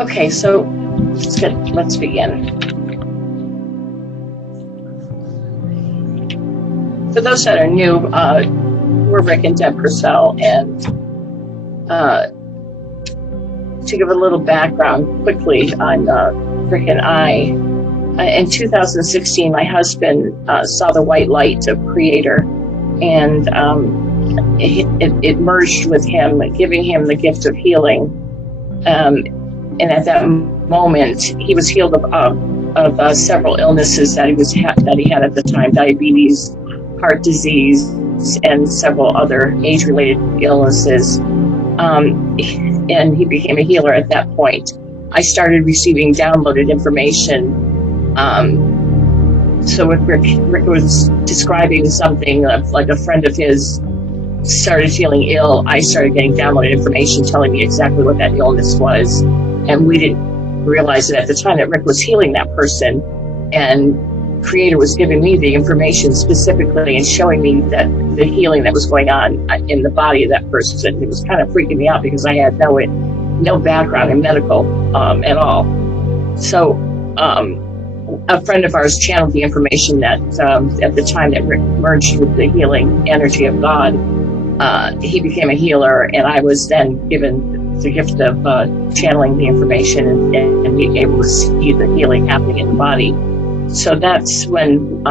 Okay, so let's begin. For those that are new, we're Rick and Deb Purcell, and to give a little background quickly on Rick and I, in 2016, my husband saw the white light of Creator, and it merged with him, giving him the gift of healing. And at that moment, he was healed of several illnesses that he had at the time: diabetes, heart disease, and several other age-related illnesses. And he became a healer at that point. I started receiving downloaded information. So when Rick was describing something like a friend of his started feeling ill, I started getting downloaded information telling me exactly what that illness was. And we didn't realize it at the time that Rick was healing that person. And Creator was giving me the information specifically and showing me that the healing that was going on in the body of that person. And it was kind of freaking me out because I had no background in medical at all. So a friend of ours channeled the information that at the time that Rick merged with the healing energy of God, he became a healer, and I was then given the gift of channeling the information and being able to see the healing happening in the body. So that's when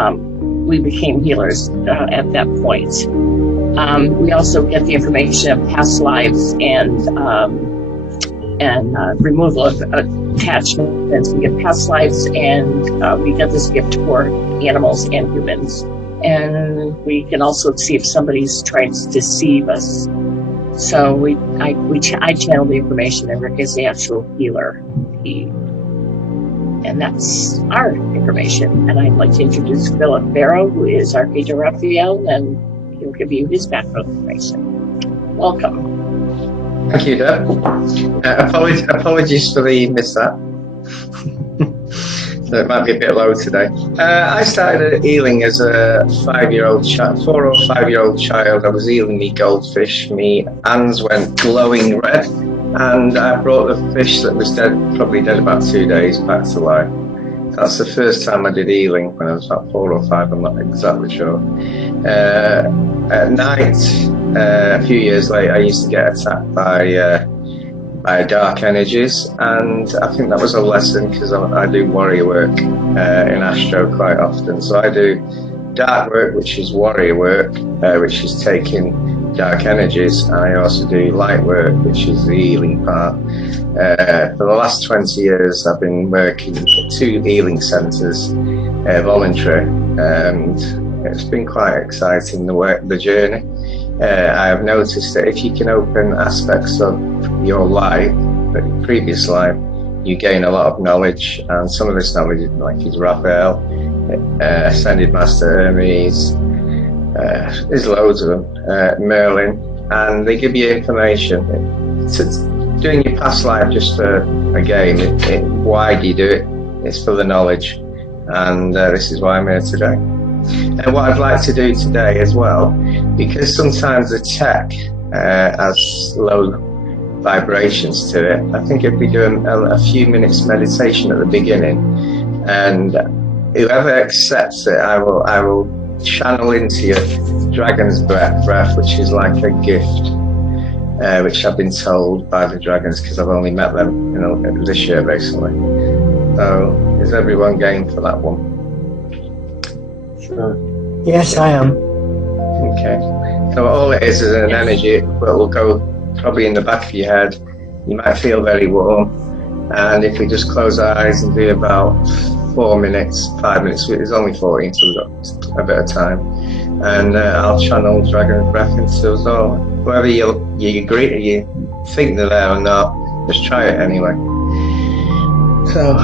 we became healers at that point. We also get the information of past lives and removal of attachments. We get past lives, and we get this gift for animals and humans. And we can also see if somebody's trying to deceive us. So I channel the information, and Rick is the actual healer. And that's our information. And I'd like to introduce Philip Barrow, who is Archangel Raphael, and he'll give you his background information. Welcome. Thank you, Deb. Apologies for the mishap. So it might be a bit low today. I started healing as a 4 or 5 year old child. I was healing me goldfish. Me hands went glowing red, and I brought the fish that was probably dead about 2 days, back to life. That's the first time I did healing, when I was about 4 or 5. I'm not exactly sure. At night, a few years later, I used to get attacked by dark energies, and I think that was a lesson, because I do warrior work in Astro quite often. So I do dark work, which is warrior work, which is taking dark energies, and I also do light work, which is the healing part. For the last 20 years, I've been working at 2 healing centres, voluntary, and it's been quite exciting, the journey. I have noticed that if you can open aspects of your life, previous life, you gain a lot of knowledge, and some of this knowledge, like is Raphael, Ascended Master Hermes, there's loads of them, Merlin, and they give you information. Doing your past life just for a game, why do you do it? It's for the knowledge, and this is why I'm here today. And what I'd like to do today as well, because sometimes the tech has low vibrations to it, I think it'd be doing a few minutes meditation at the beginning, and whoever accepts it, I will channel into your dragon's breath, which is like a gift, which I've been told by the dragons, because I've only met them this year basically. So is everyone game for that one? Sure. Yes, I am. Okay. So all it is an energy that will go probably in the back of your head. You might feel very warm, and if we just close our eyes and do about 4 minutes, 5 minutes, it's only 14, so we've got a bit of time, and I'll channel dragon breath into us all. Whether you agree, you think they're there or not, just try it anyway. So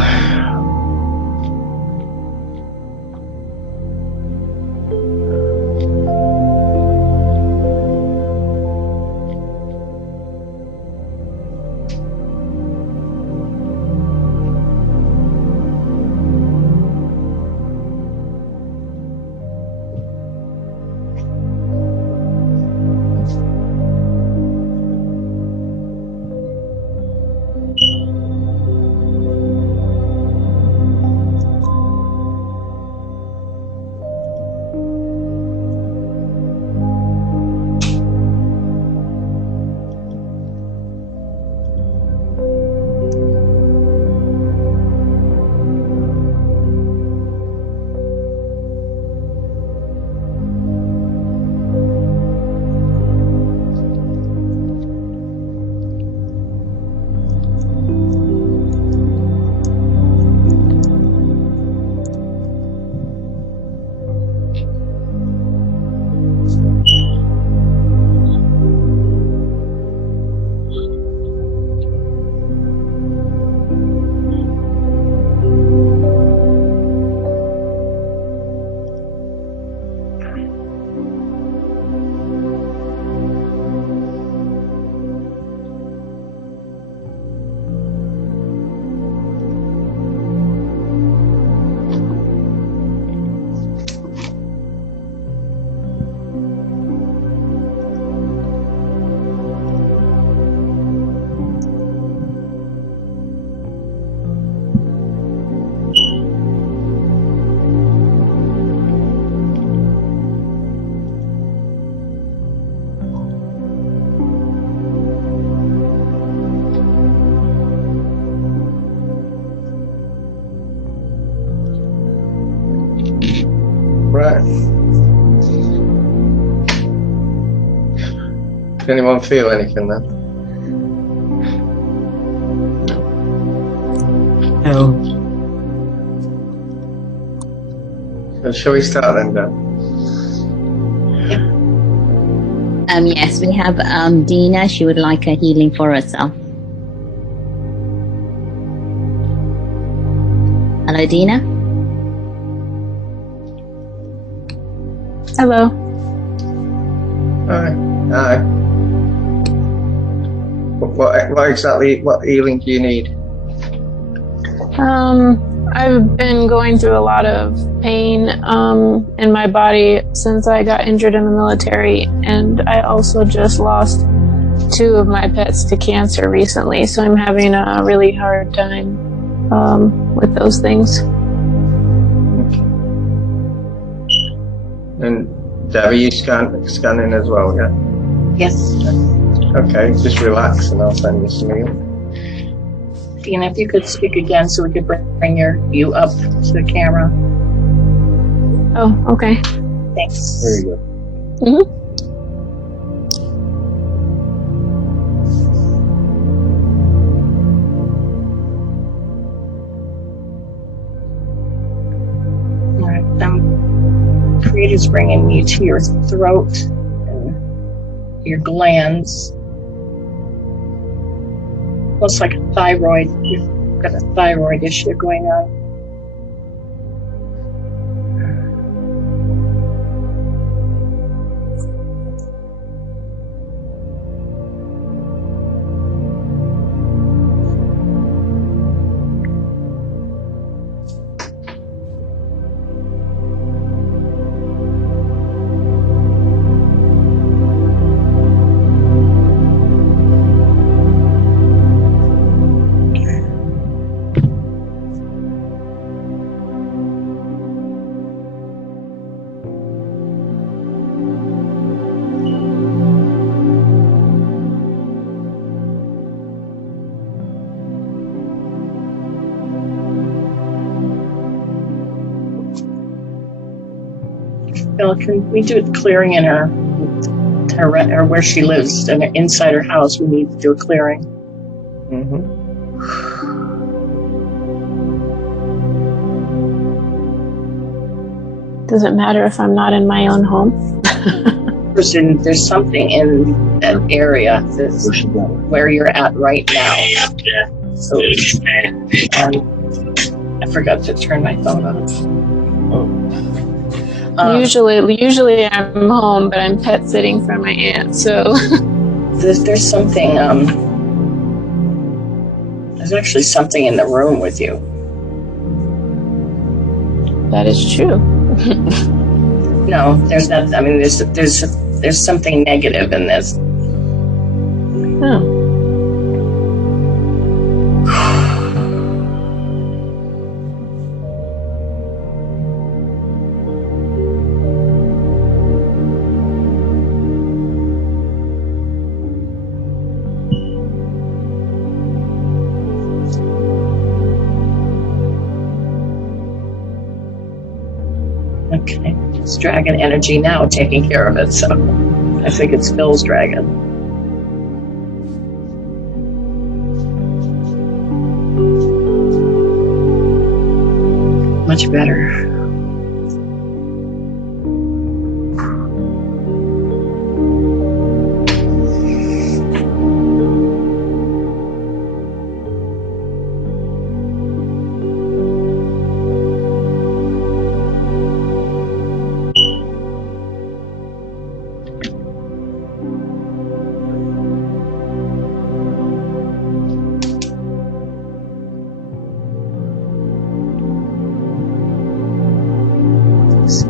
Does anyone feel anything then? No. So shall we start then, Dan? Yes, we have Dina. She would like a healing for herself. Hello, Dina. Hello. Hi. What healing do you need? I've been going through a lot of pain in my body since I got injured in the military, and I also just lost 2 of my pets to cancer recently, so I'm having a really hard time with those things. And Deb, are you scanning as well, yeah? Yes. Okay, just relax and I'll send you some healing. Dina, if you could speak again so we could bring you up to the camera. Oh, okay. Thanks. There you go. Mm-hmm. All right. Creator's bringing you to your throat and your glands. Looks like a thyroid. You've got a thyroid issue going on. Bill, can we do a clearing in her or where she lives, and inside her house? We need to do a clearing. Mm-hmm. Does it matter if I'm not in my own home? There's something in that area where you're at right now. So, I forgot to turn my phone on. Usually I'm home, but I'm pet sitting for my aunt, so. There's something, there's actually something in the room with you. That is true. No, there's not. I mean, there's something negative in this. Oh. Okay, it's dragon energy now taking care of it, so I think it's Phil's dragon. Much better.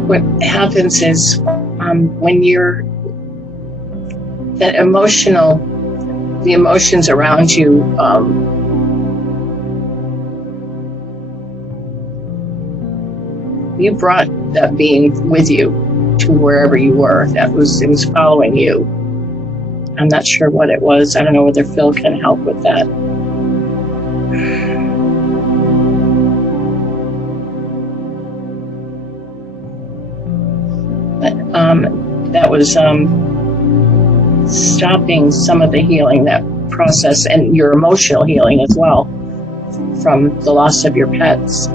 What happens is when you're the emotions around you, you brought that being with you to wherever you were. It was following you. I'm not sure what it was. I don't know whether Phil can help with that. That was stopping some of the healing, that process, and your emotional healing as well from the loss of your pets.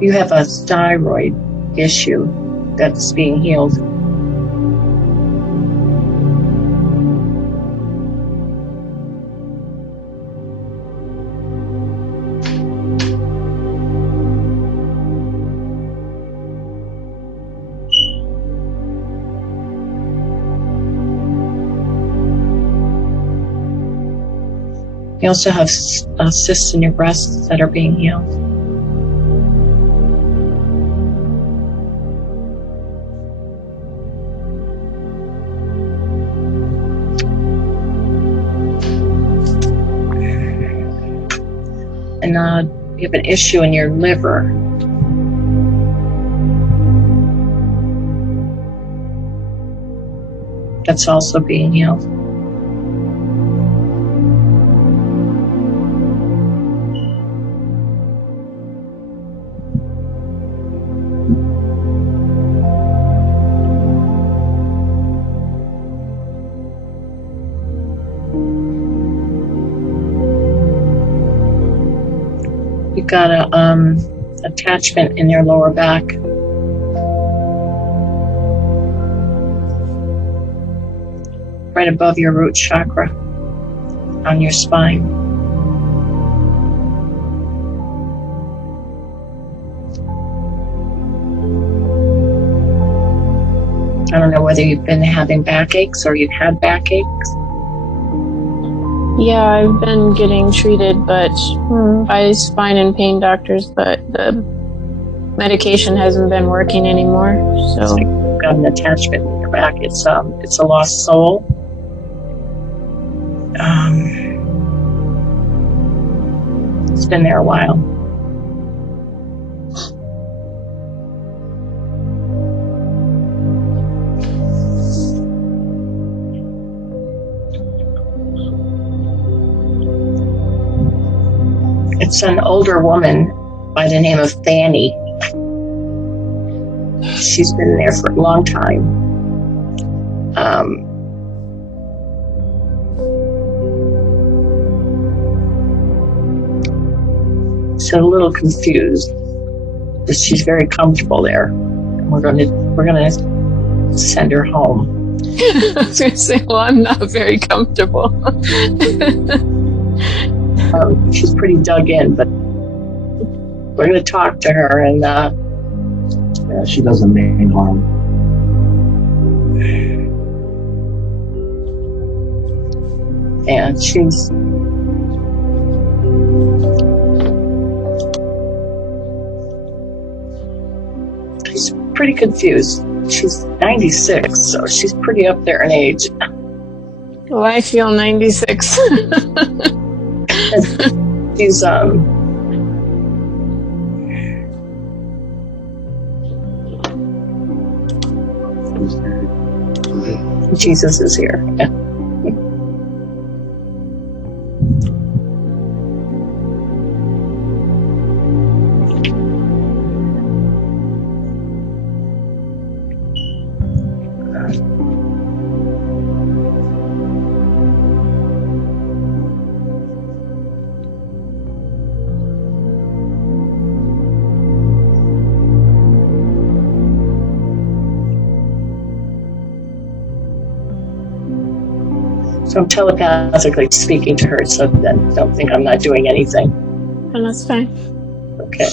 You have a thyroid issue that's being healed. You also have cysts in your breasts that are being healed. And you have an issue in your liver. That's also being healed. You've got a attachment in your lower back. Right above your root chakra on your spine. I don't know whether you've been having backaches or you've had backaches. Yeah, I've been getting treated by spine and pain doctors, but the medication hasn't been working anymore. So You've got an attachment in your back. It's a lost soul. It's been there a while. It's an older woman by the name of Fanny. She's been there for a long time. So a little confused, but she's very comfortable there. And we're gonna send her home. I was going to say, well, I'm not very comfortable. She's pretty dug in, but we're going to talk to her, and Yeah, she doesn't mean harm. and she's pretty confused. She's 96, so she's pretty up there in age. Well, I feel 96. She's Jesus is here. Yeah. So I'm telepathically speaking to her, so then don't think I'm not doing anything. And that's fine. Okay.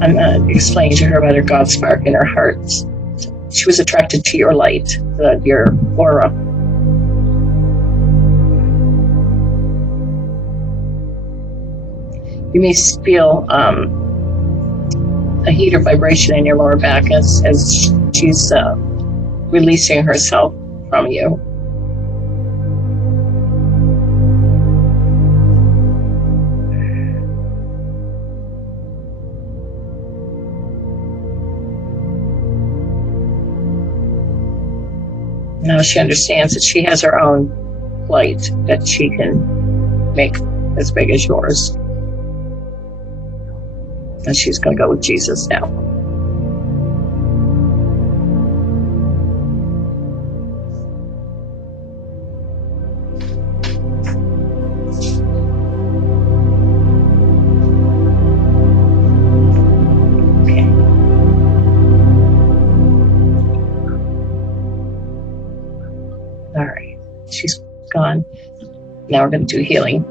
I'm explaining to her about her God spark in her heart. She was attracted to your light, your aura. You may feel a heat or vibration in your lower back as she's releasing herself from you. Now she understands that she has her own light that she can make as big as yours. And she's going to go with Jesus now. Okay. All right. She's gone. Now we're going to do healing.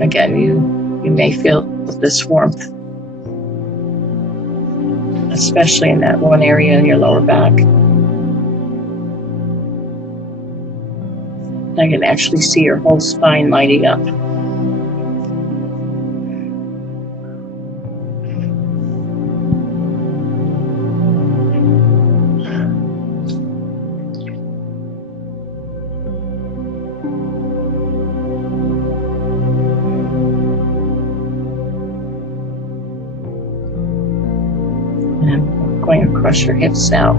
Again, you may feel this warmth, especially in that one area in your lower back. I can actually see your whole spine lighting up. Going across your hips now,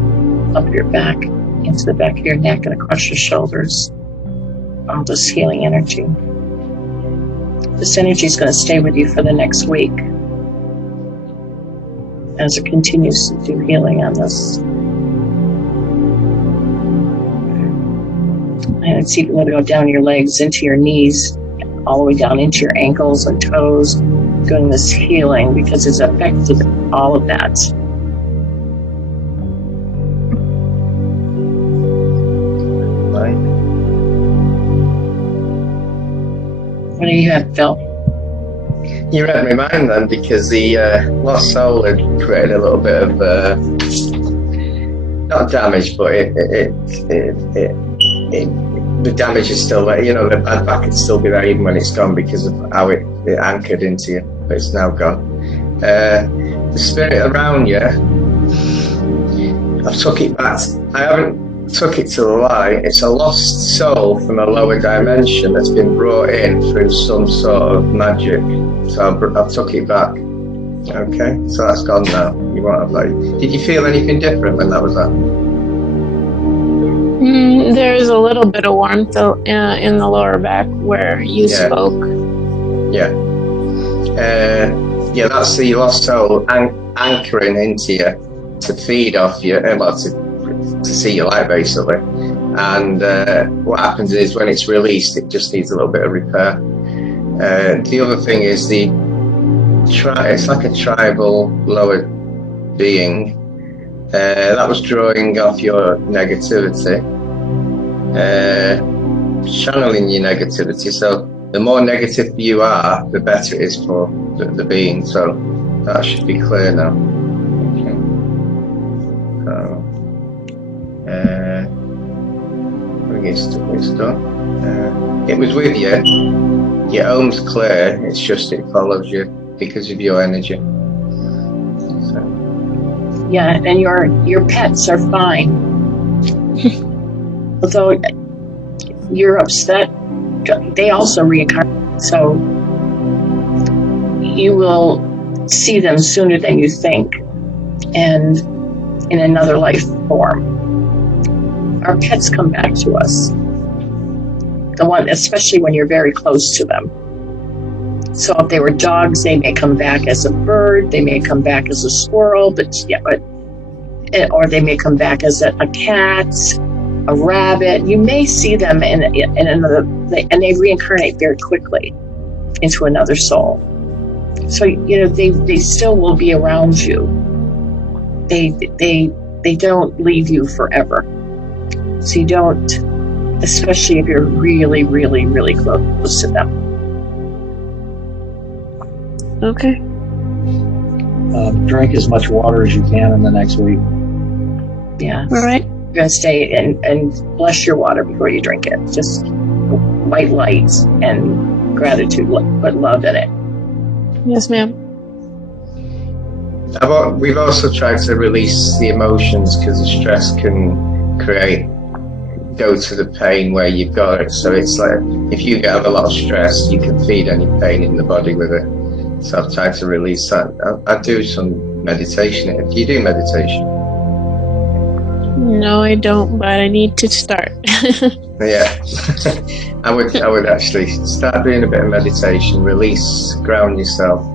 up your back, into the back of your neck, and across your shoulders. All this healing energy. This energy is going to stay with you for the next week as it continues to do healing on this. And it's even going to go down your legs, into your knees, all the way down into your ankles and toes, doing this healing because it's affected all of that. What do you have, Phil? You read my mind then, because the lost soul had created a little bit of not damage, but the damage is still there. You know, the bad back could still be there even when it's gone because of how it anchored into you, but it's now gone. The spirit around you, I've took it back. I haven't took it to the light. It's a lost soul from a lower dimension that's been brought in through some sort of magic. So I've took it back. Okay, so that's gone now. You won't have that. Did you feel anything different when that was happening? There's a little bit of warmth in the lower back where you spoke. Yeah. Yeah, that's the lost soul anchoring into you to feed off you, to see your light, basically. And what happens is when it's released, it just needs a little bit of repair. The other thing is it's like a tribal lower being that was drawing off your negativity, channeling your negativity. So the more negative you are, the better it is for the being. So that should be clear now. Okay. So it's done. It was with you. Your home's clear. It's just it follows you because of your energy. So. Yeah, and your pets are fine. Although you're upset, they also reincarnate. So you will see them sooner than you think, and in another life form. Our pets come back to us. Especially when you're very close to them. So if they were dogs, they may come back as a bird, they may come back as a squirrel, or they may come back as a cat, a rabbit. You may see them in another, and they reincarnate very quickly into another soul. So they still will be around you. They don't leave you forever. So you don't, especially if you're really, really, really close to them. Okay. Drink as much water as you can in the next week. Yeah. All right. You're going to stay and bless your water before you drink it. Just white light and gratitude, but love in it. Yes, ma'am. We've also tried to release the emotions because the stress can go to the pain where you've got it. So it's like if you have a lot of stress, you can feed any pain in the body with it. So I've tried to release that. I do some meditation. Do you do meditation? No, I don't, but I need to start. Yeah. I would actually start doing a bit of meditation, release, ground yourself,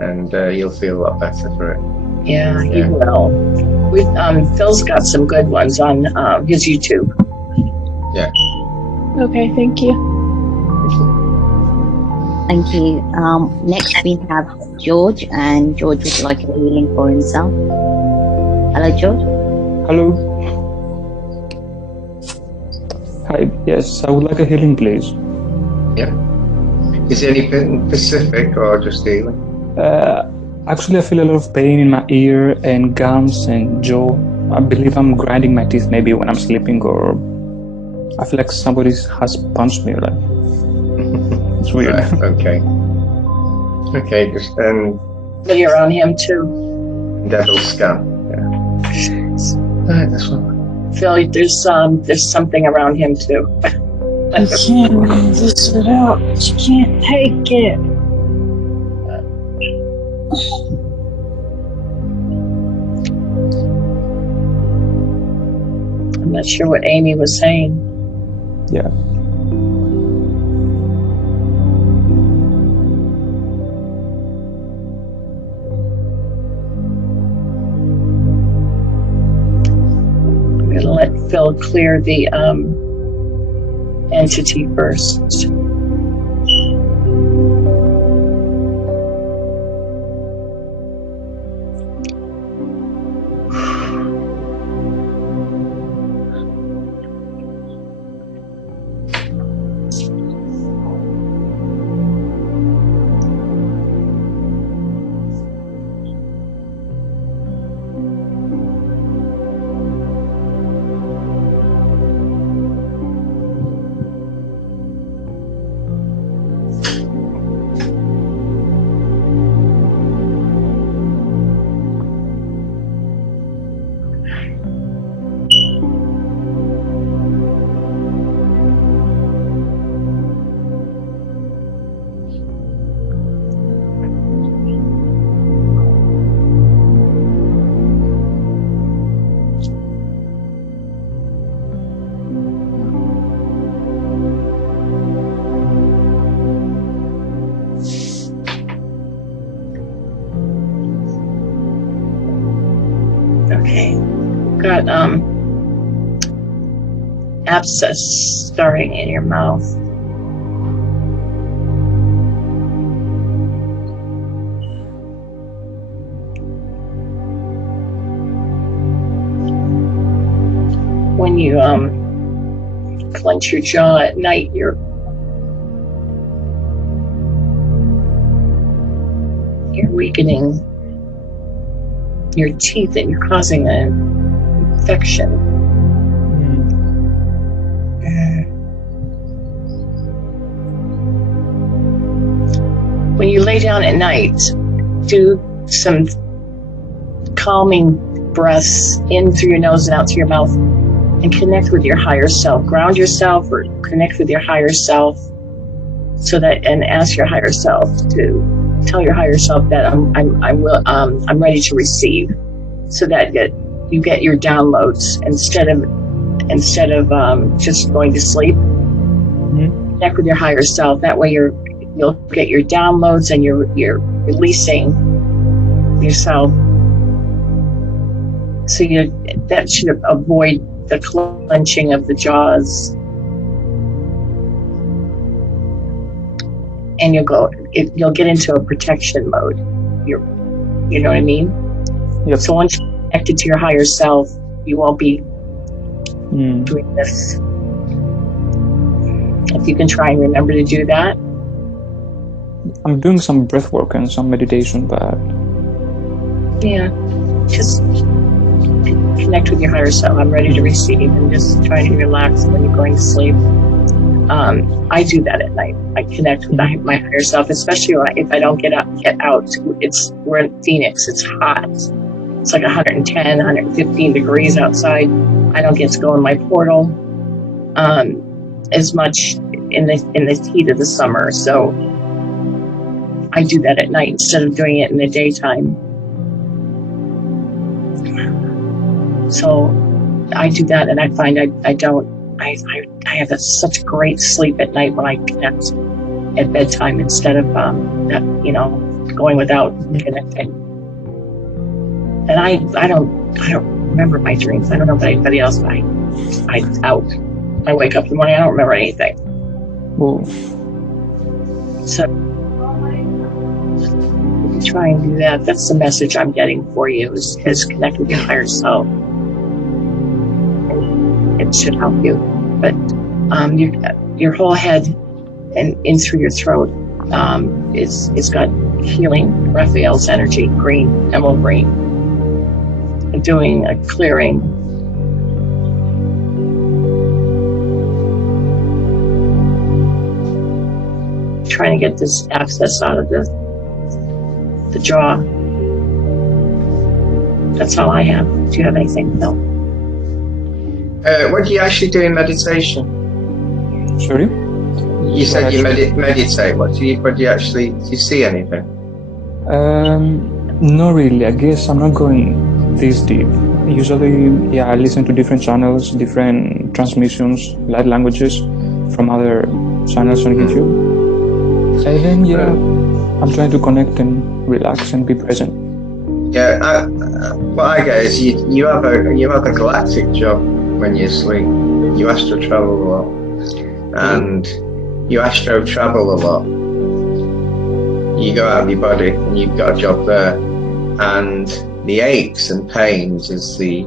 and you'll feel a lot better for it. Yeah, you will. Phil's got some good ones on his YouTube. Yeah. Okay, thank you. Thank you. Next we have George, and George would like a healing for himself. Hello, George. Hello. Hi. Yes, I would like a healing, please. Yeah. Is there anything specific or just healing? Actually, I feel a lot of pain in my ear and gums and jaw. I believe I'm grinding my teeth maybe when I'm sleeping, or I feel like somebody has punched me. Like it's weird. Right, okay. Okay, just But you're on him too. devil scan. Yeah. Right, this one. Phil, there's something around him too. I can't this it out. You can't take it. I'm not sure what Amy was saying. Yeah. I'm going to let Phil clear the entity first. Okay. Got abscess starting in your mouth. When you clench your jaw at night, you're weakening your teeth and you're causing an infection. When you lay down at night, do some calming breaths in through your nose and out through your mouth and connect with your higher self. Ground yourself or connect with your higher self so that, and ask your higher self to tell your higher self that I'm ready to receive, so that you get your downloads instead of just going to sleep. Connect with your higher self. That way you'll get your downloads and you're releasing yourself. So that should avoid the clenching of the jaws. And you'll get into a protection mode. You know what I mean? Yep. So once you're connected to your higher self, you won't be doing this. If you can try and remember to do that. I'm doing some breath work and some meditation, but Yeah, just connect with your higher self. I'm ready to receive, and just trying to relax when you're going to sleep. I do that at night. I connect with my higher self, especially if I don't get out. We're in Phoenix. It's hot. It's like 110, 115 degrees outside. I don't get to go in my portal as much in the heat of the summer. So I do that at night instead of doing it in the daytime. So I do that, and I find I have such great sleep at night when I connect at bedtime instead of going without connecting. And I don't remember my dreams. I don't know about anybody else, but I wake up in the morning, I don't remember anything. well, So try and do that. That's the message I'm getting for you is connect with your higher self. It should help you. But your whole head and in through your throat is got healing Raphael's energy, green, emerald green. And doing a clearing. Trying to get this access out of the jaw. That's all I have. Do you have anything? No. What do you actually do in meditation? sorry. You said you meditate. What do you actually? Do you see anything? Not really. I guess I'm not going this deep. Usually, I listen to different channels, different transmissions, light languages from other channels on YouTube. And then, I'm trying to connect and relax and be present. Yeah, what I get is you have a galactic job when you sleep. You astro travel a lot, and you astro travel a lot. You go out of your body, and you've got a job there, and the aches and pains is the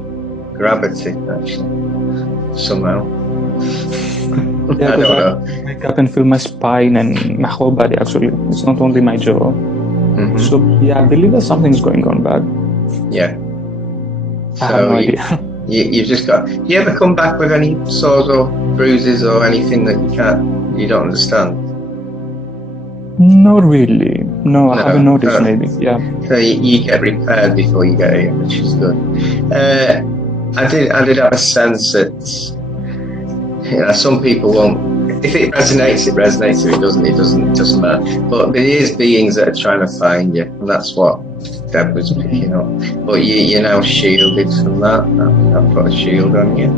gravity, actually, somehow. Yeah, I don't know. I wake up and feel my spine and my whole body, actually. It's not only my jaw. Mhm. So, I believe that something's going on, but Yeah. I have no idea. You've just got. Do you ever come back with any sores or bruises or anything that you don't understand? Not really. No, I No, haven't noticed, no. maybe. Yeah. So you get repaired before you get here, which is good. I did have a sense that some people won't. If it resonates, it resonates. If it doesn't, it doesn't matter. But there is beings that are trying to find you, and that's what Deb was picking up. But you're now shielded from that. I've put a shield on you,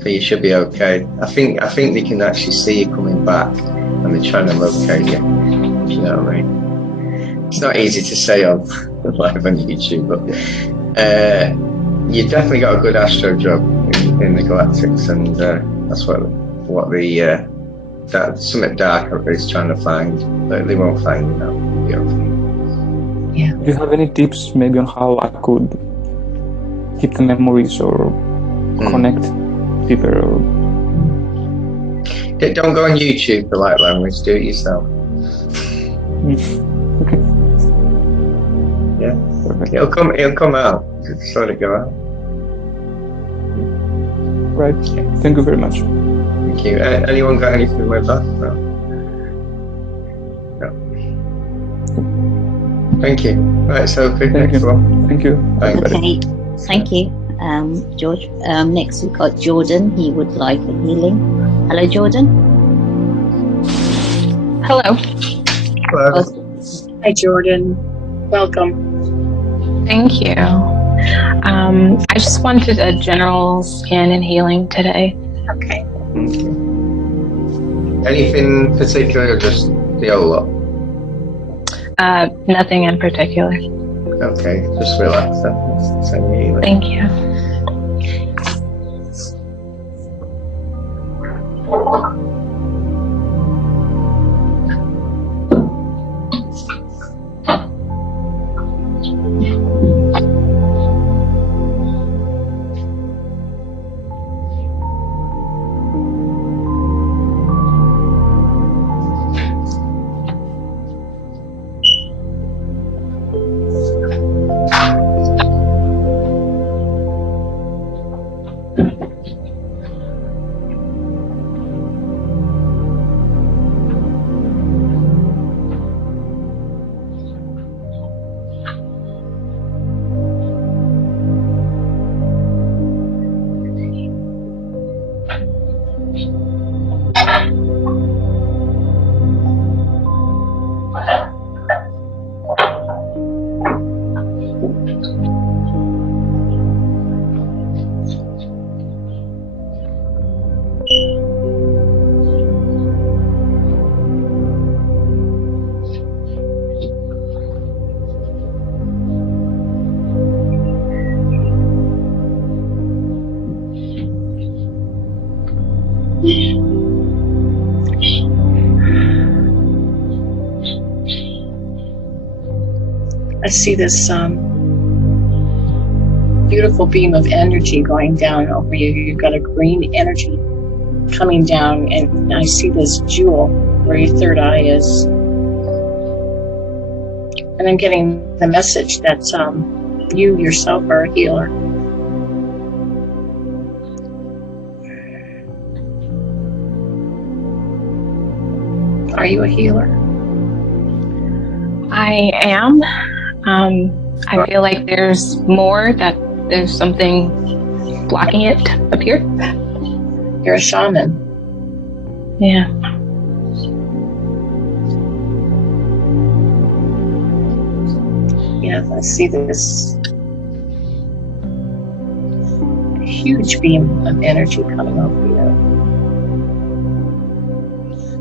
so you should be okay. I think they can actually see you coming back, and they're trying to locate you. If you know what I mean? It's not easy to say on live on YouTube, but you've definitely got a good astro job in the galactics, and that's what the something darker is trying to find, but they won't find you now. You'll be okay. Yeah. Do you have any tips, maybe, on how I could keep the memories or connect deeper? Or... Don't go on YouTube for light language. Do it yourself. Okay. Yeah, Perfect. it'll come out. Just let it go out. Right. Thank you very much. Thank you. Anyone got anything with that? No. Thank you. Right, Sophie. Thank Thanks a you. lot. Thank you. Thanks. Okay, thank you, George. Next we've got Jordan. He would like a healing. Hello, Jordan. Hello. Hello. Hi, Jordan. Welcome. Thank you. I just wanted a general scan and healing today. Okay. Anything particular, or just the whole lot? Nothing in particular. Okay, just relax then. Send me healing. Thank you. I see this beautiful beam of energy going down over you. You've got a green energy coming down, and I see this jewel where your third eye is. And I'm getting the message that you yourself are a healer. Are you a healer? I am. I feel like there's more, that there's something blocking it up here. You're a shaman. Yeah. Yeah, I see this huge beam of energy coming over you.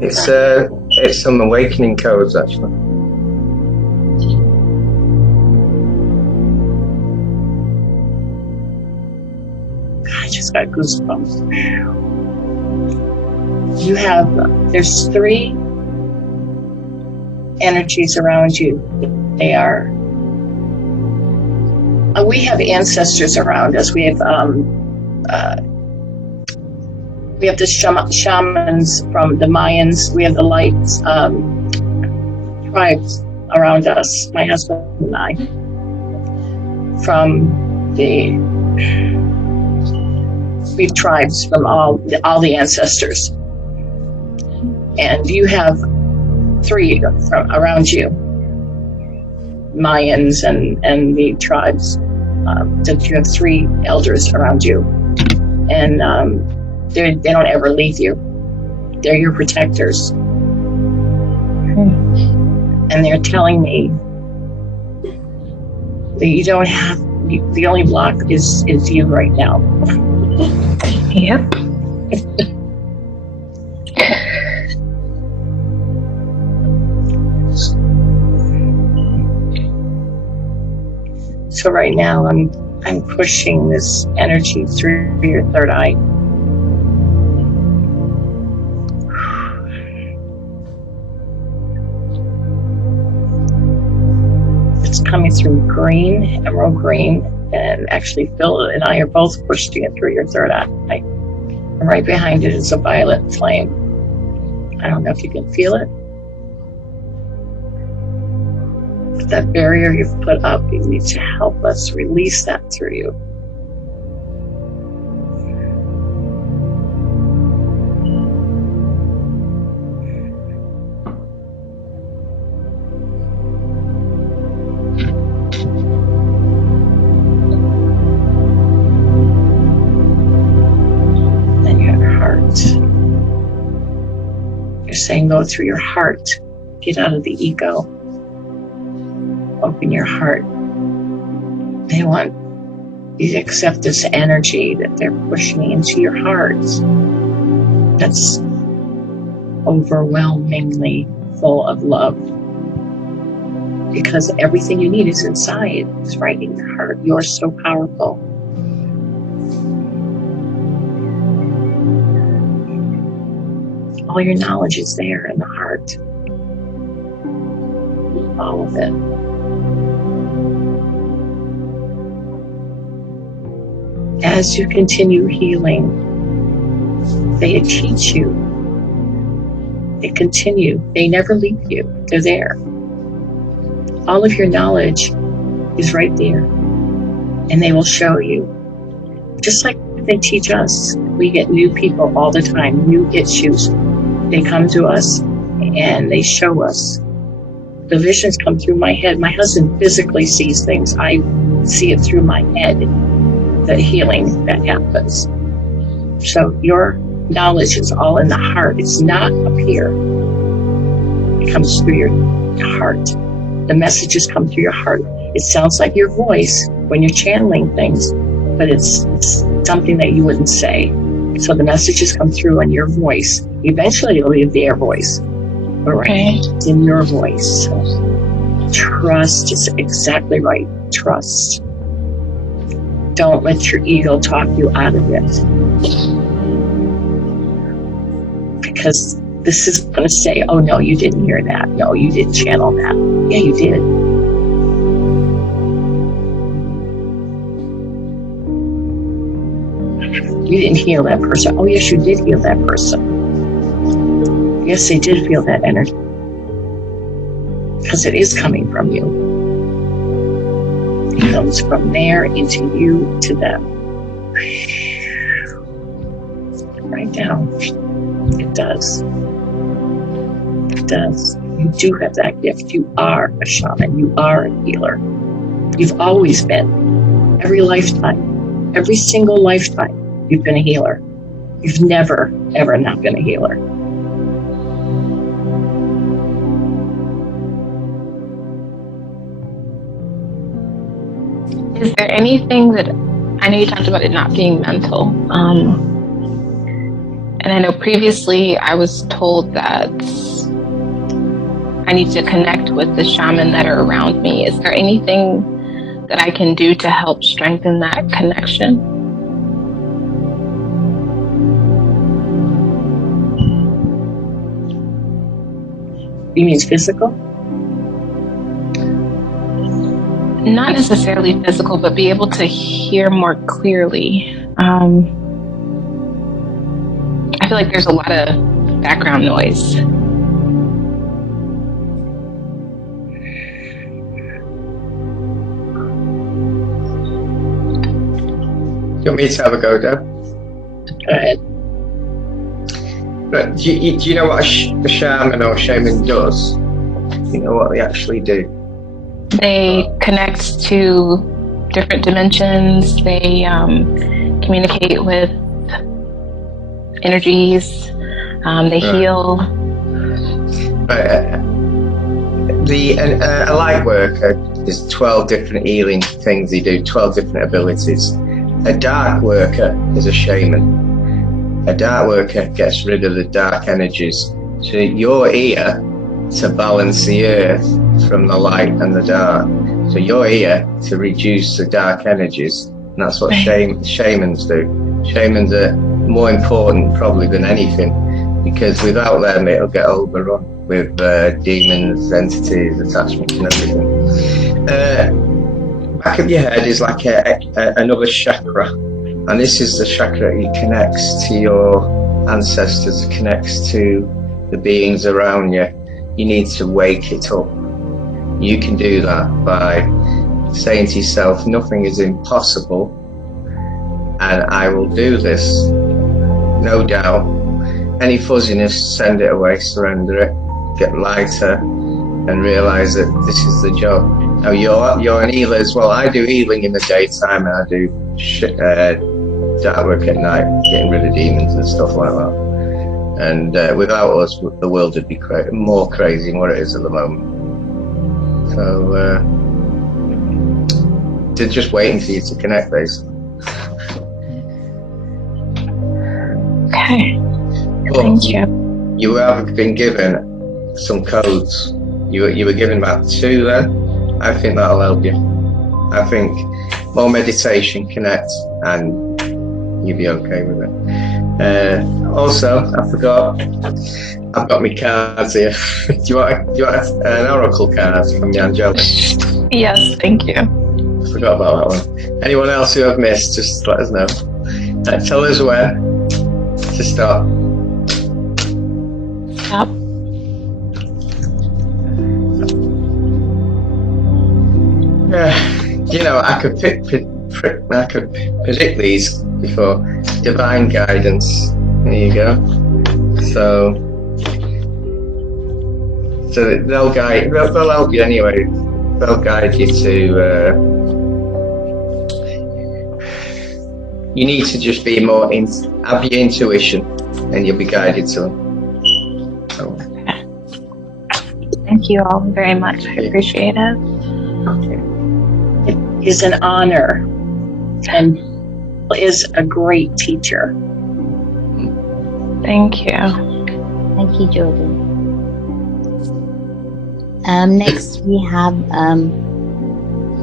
It's some awakening codes, actually. I just got goosebumps. You have, there's 3 energies around you. They are, we have ancestors around us. We have the shamans from the Mayans. We have the light tribes around us, my husband and I. We have tribes from all the ancestors. And you have 3 from around you, Mayans and the tribes. That you have 3 elders around you, and they don't ever leave you. They're your protectors, and they're telling me that you don't have. The only block is you right now. Yep. So right now I'm pushing this energy through your third eye. It's coming through green, emerald green, and actually Phil and I are both pushing it through your third eye. And right behind it is a violet flame. I don't know if you can feel it. That barrier you've put up, you need to help us release that through you. And your heart. You're saying go through your heart. Get out of the ego. Open your heart. They want you to accept this energy that they're pushing into your heart. That's overwhelmingly full of love. Because everything you need is inside. It's right in your heart. You're so powerful. All your knowledge is there in the heart. All of it. As you continue healing, they teach you. They continue. They never leave you. They're there. All of your knowledge is right there. And they will show you. Just like they teach us. We get new people all the time, new issues. They come to us and they show us. The visions come through my head. My husband physically sees things. I see it through my head. The healing that happens. So your knowledge is all in the heart. It's not up here. It comes through your heart. The messages come through your heart. It sounds like your voice when you're channeling things, but it's something that you wouldn't say. So the messages come through in your voice. Eventually it'll be their voice. But right, it's in your voice. So trust is exactly right. Trust. Don't let your ego talk you out of it. Because this is going to say, oh no, you didn't hear that. No, you didn't channel that. Yeah, you did. didn't heal that person. Oh, yes, you did heal that person. Yes, they did feel that energy. Because it is coming from you. It comes from there into you to them. Right down. It does. It does. You do have that gift. You are a shaman. You are a healer. You've always been. Every lifetime. Every single lifetime. You've been a healer. You've never, ever not been a healer. Is there anything that, I know you talked about it not being mental, and I know previously I was told that I need to connect with the shaman that are around me. Is there anything that I can do to help strengthen that connection? You mean physical? Not necessarily physical, but be able to hear more clearly. I feel like there's a lot of background noise. Do you want me to have a go, Deb? Go ahead. But do you know what a shaman or shaman does? You know what they actually do? They connect to different dimensions. They communicate with energies. They heal. A light worker is 12 different healing things they do, 12 different abilities. A dark worker is a shaman. A dark worker gets rid of the dark energies. So you're here to balance the earth from the light and the dark. So you're here to reduce the dark energies. And that's what shamans do. Shamans are more important probably than anything, because without them it'll get overrun with demons, entities, attachments and everything. Back of your head is like another chakra. And this is the chakra that connects to your ancestors, it connects to the beings around you. You need to wake it up. You can do that by saying to yourself, nothing is impossible, and I will do this. No doubt. Any fuzziness, send it away, surrender it, get lighter, and realize that this is the job. Now you're an healer as well. I do healing in the daytime, and I do dark work at night, getting rid of demons and stuff like that. And without us, the world would be more crazy than what it is at the moment. So, they're just waiting for you to connect, basically. Okay. But Thank you. You have been given some codes. You were given about 2 then. I think that'll help you. I think more meditation, connect, and you'll be okay with it. Also, I forgot, I've got my cards here. do you want an oracle card from the Angelic? Yes, thank you. I forgot about that one. Anyone else who I've missed, just let us know. Tell us when to stop. Stop. You know, I could predict these before. Divine guidance. There you go. So they'll help you anyway. They'll guide you to. You need to just be more have your intuition, and you'll be guided to them. So. Thank you all very much. I appreciate it. It is an honor, and is a great teacher. Thank you. Thank you, Jordan. Next we have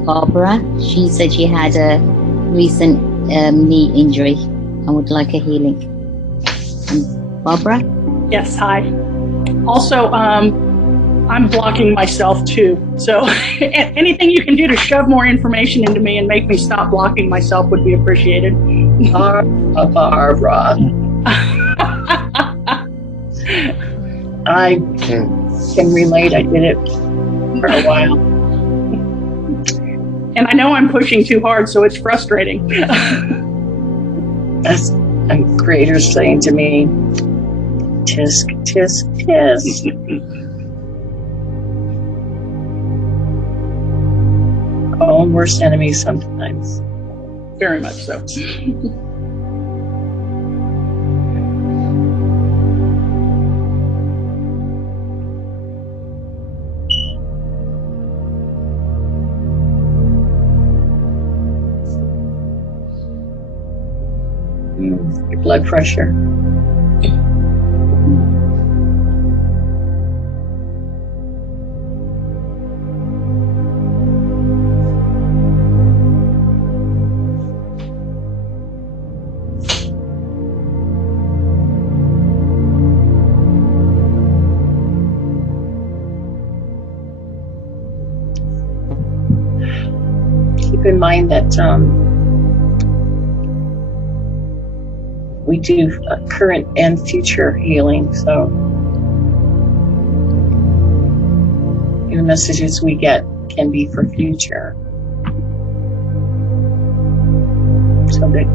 Barbara. She said she had a recent knee injury and would like a healing. Barbara? Yes, hi. Also, I'm blocking myself too. So anything you can do to shove more information into me and make me stop blocking myself would be appreciated. Barbara. I can relate. I did it for a while. And I know I'm pushing too hard, so it's frustrating. That's a creator saying to me, tisk, tisk, tisk. Own worst enemy sometimes. Very much so. Your blood pressure. Keep in mind that we do current and future healing, so the messages we get can be for future. So that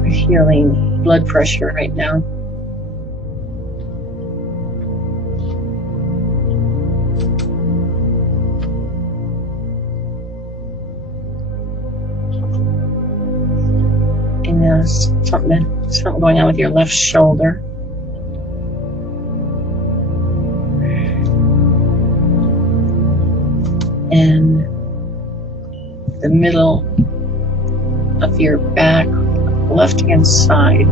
we're healing blood pressure right now. And there's something going on with your left shoulder. And the middle of your back, left hand side.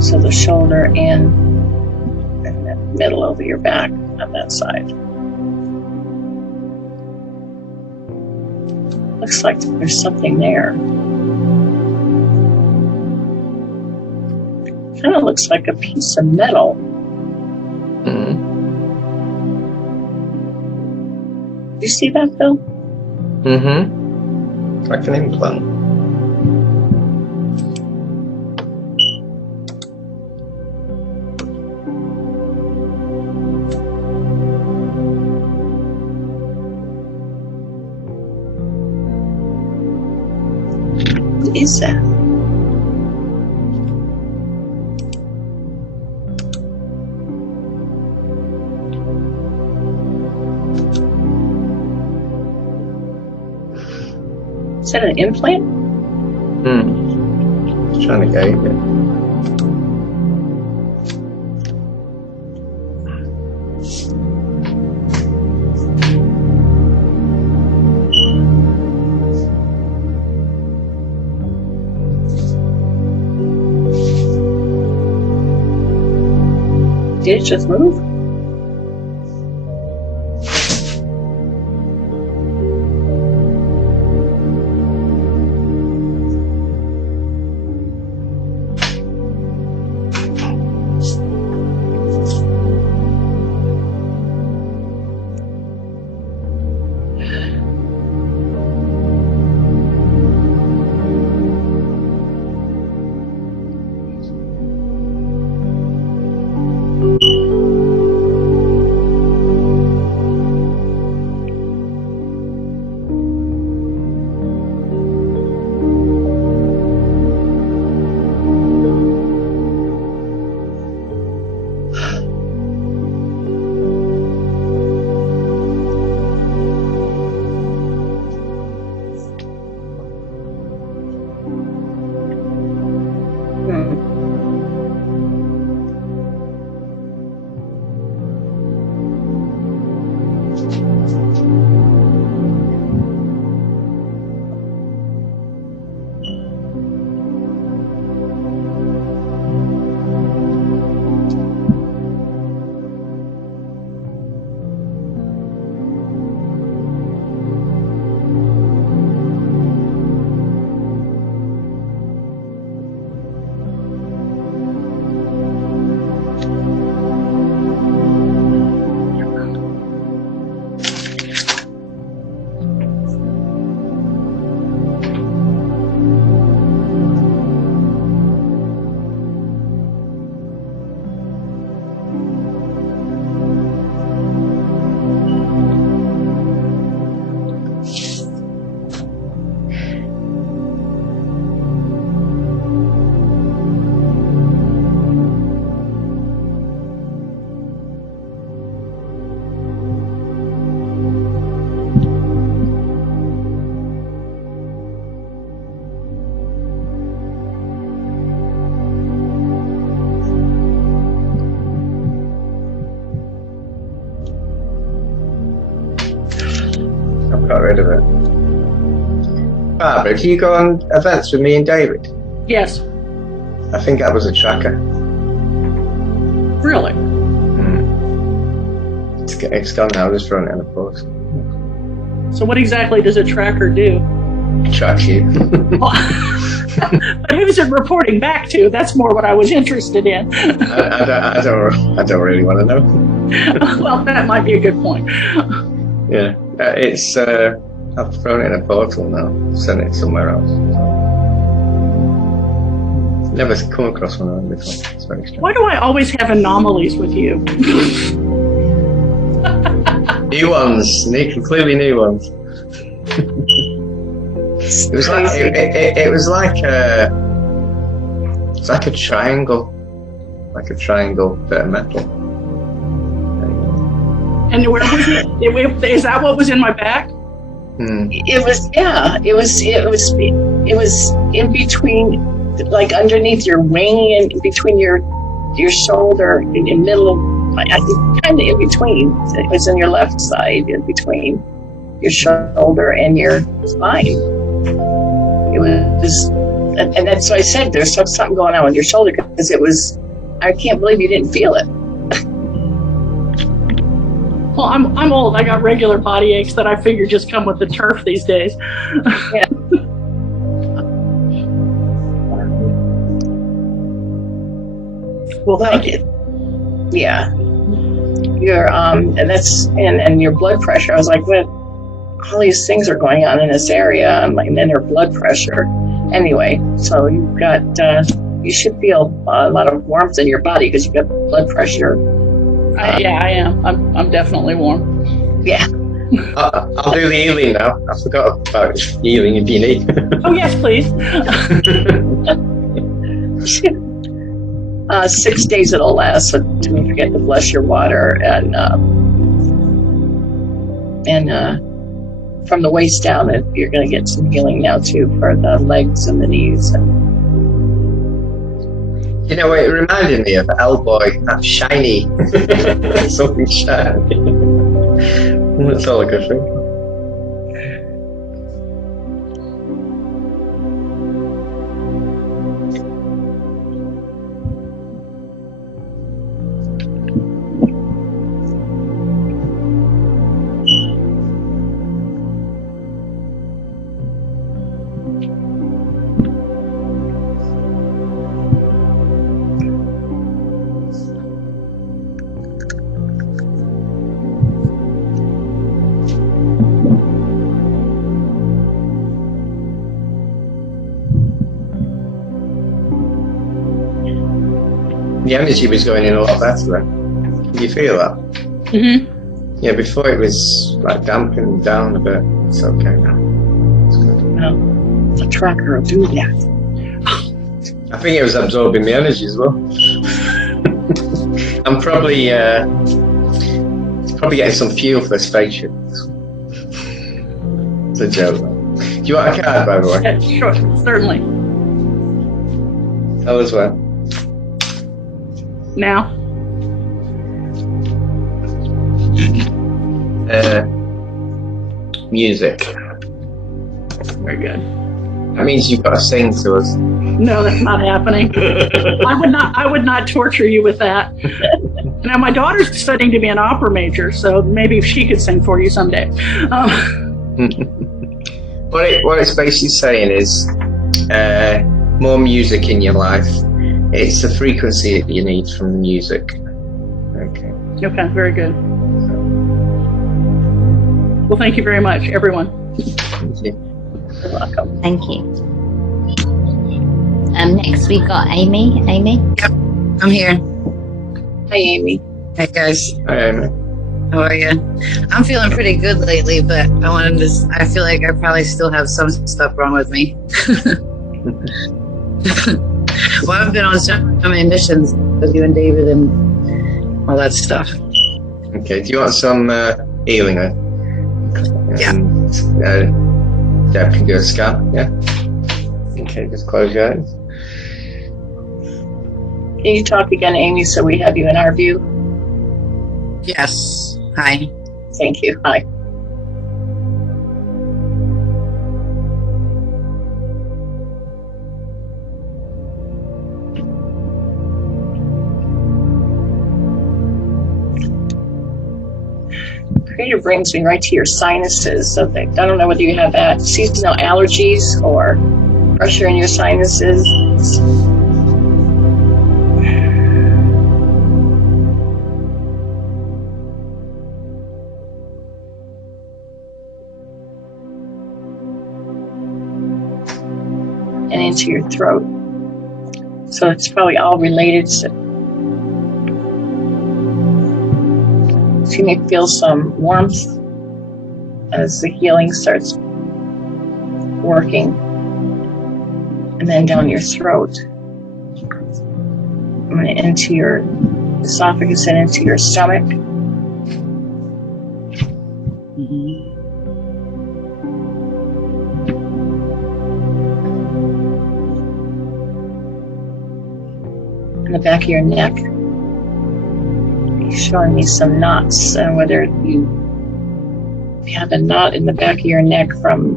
So the shoulder and the middle over your back on that side. Looks like there's something there. Kind of looks like a piece of metal. Do you see that, Phil? Like an implant. What is that? Is that an implant? Just trying to gauge it. Did it just move? I've got rid of it. Barbara, do you go on events with me and David? Yes. I think that was a tracker. Really? It's gone now, just run it in a post. So what exactly does a tracker do? Track you. But who's it reporting back to? That's more what I was interested in. I don't really want to know. Well, that might be a good point. Yeah, it's I've thrown it in a portal now, sent it somewhere else. Never come across one of them before. It's very strange. Why do I always have anomalies with you? New ones, completely new ones. It was like it was like a triangle, bit of metal. And where was it? Is that what was in my back? It was, yeah. It was in between, like underneath your wing and between your shoulder, in the middle. I think kind of in between. It was on your left side, in between your shoulder and your spine. It was, and that's why I said there's something going on with your shoulder, because it was. I can't believe you didn't feel it. Well, I'm old. I got regular body aches that I figure just come with the turf these days. Yeah. Well, thank you. Yeah. Your and your blood pressure. I was like, what? All these things are going on in this area, and then your blood pressure. Anyway, so you've got. You should feel a lot of warmth in your body because you've got blood pressure. Yeah, I am. I'm definitely warm. Yeah. I'll do the healing now. I forgot about healing if you need. Oh yes, please. 6 days it'll last, so don't forget to bless your water and from the waist down, you're going to get some healing now too for the legs and the knees. You know, it reminded me of Hellboy, that shiny, something shiny. That's all I could think of. The energy was going in a lot better then. Did you feel that? Mm-hmm. Yeah, before it was like dampened down a bit. It's okay now. It's good. Well, the tracker will do that. I think it was absorbing the energy as well. I'm probably getting some fuel for the spaceship. It's a joke. Do you want a card, by the way? Yeah, sure, certainly. Tell us when. Now. Music. Very good. That means you've got to sing to us. No, that's not happening. I would not torture you with that. Now, my daughter's studying to be an opera major, so maybe she could sing for you someday. What it's basically saying is more music in your life. It's the frequency that you need from the music. Okay. Okay, very good. Well, thank you very much, everyone. Thank you. You're welcome. Thank you. Next we got Amy. Amy? Yep, I'm here. Hi, Amy. Hey guys, Hi, Amy. how are you? I'm feeling pretty good lately, but I feel like I probably still have some stuff wrong with me. Well, I've been on so many missions with you and David and all that stuff. Okay, do you want some healing then? Yeah. Deb can do a scan, yeah? Okay, just close your eyes. Can you talk again, Amy, so we have you in our view? Yes. Hi. Thank you. Hi. creator brings me right to your sinuses. So I don't know whether you have that seasonal allergies or pressure in your sinuses. And into your throat. So it's probably all related to. So you may feel some warmth as the healing starts working. And then down your throat. And into your esophagus and into your stomach. In the back of your neck. He's showing me some knots, and whether you have a knot in the back of your neck from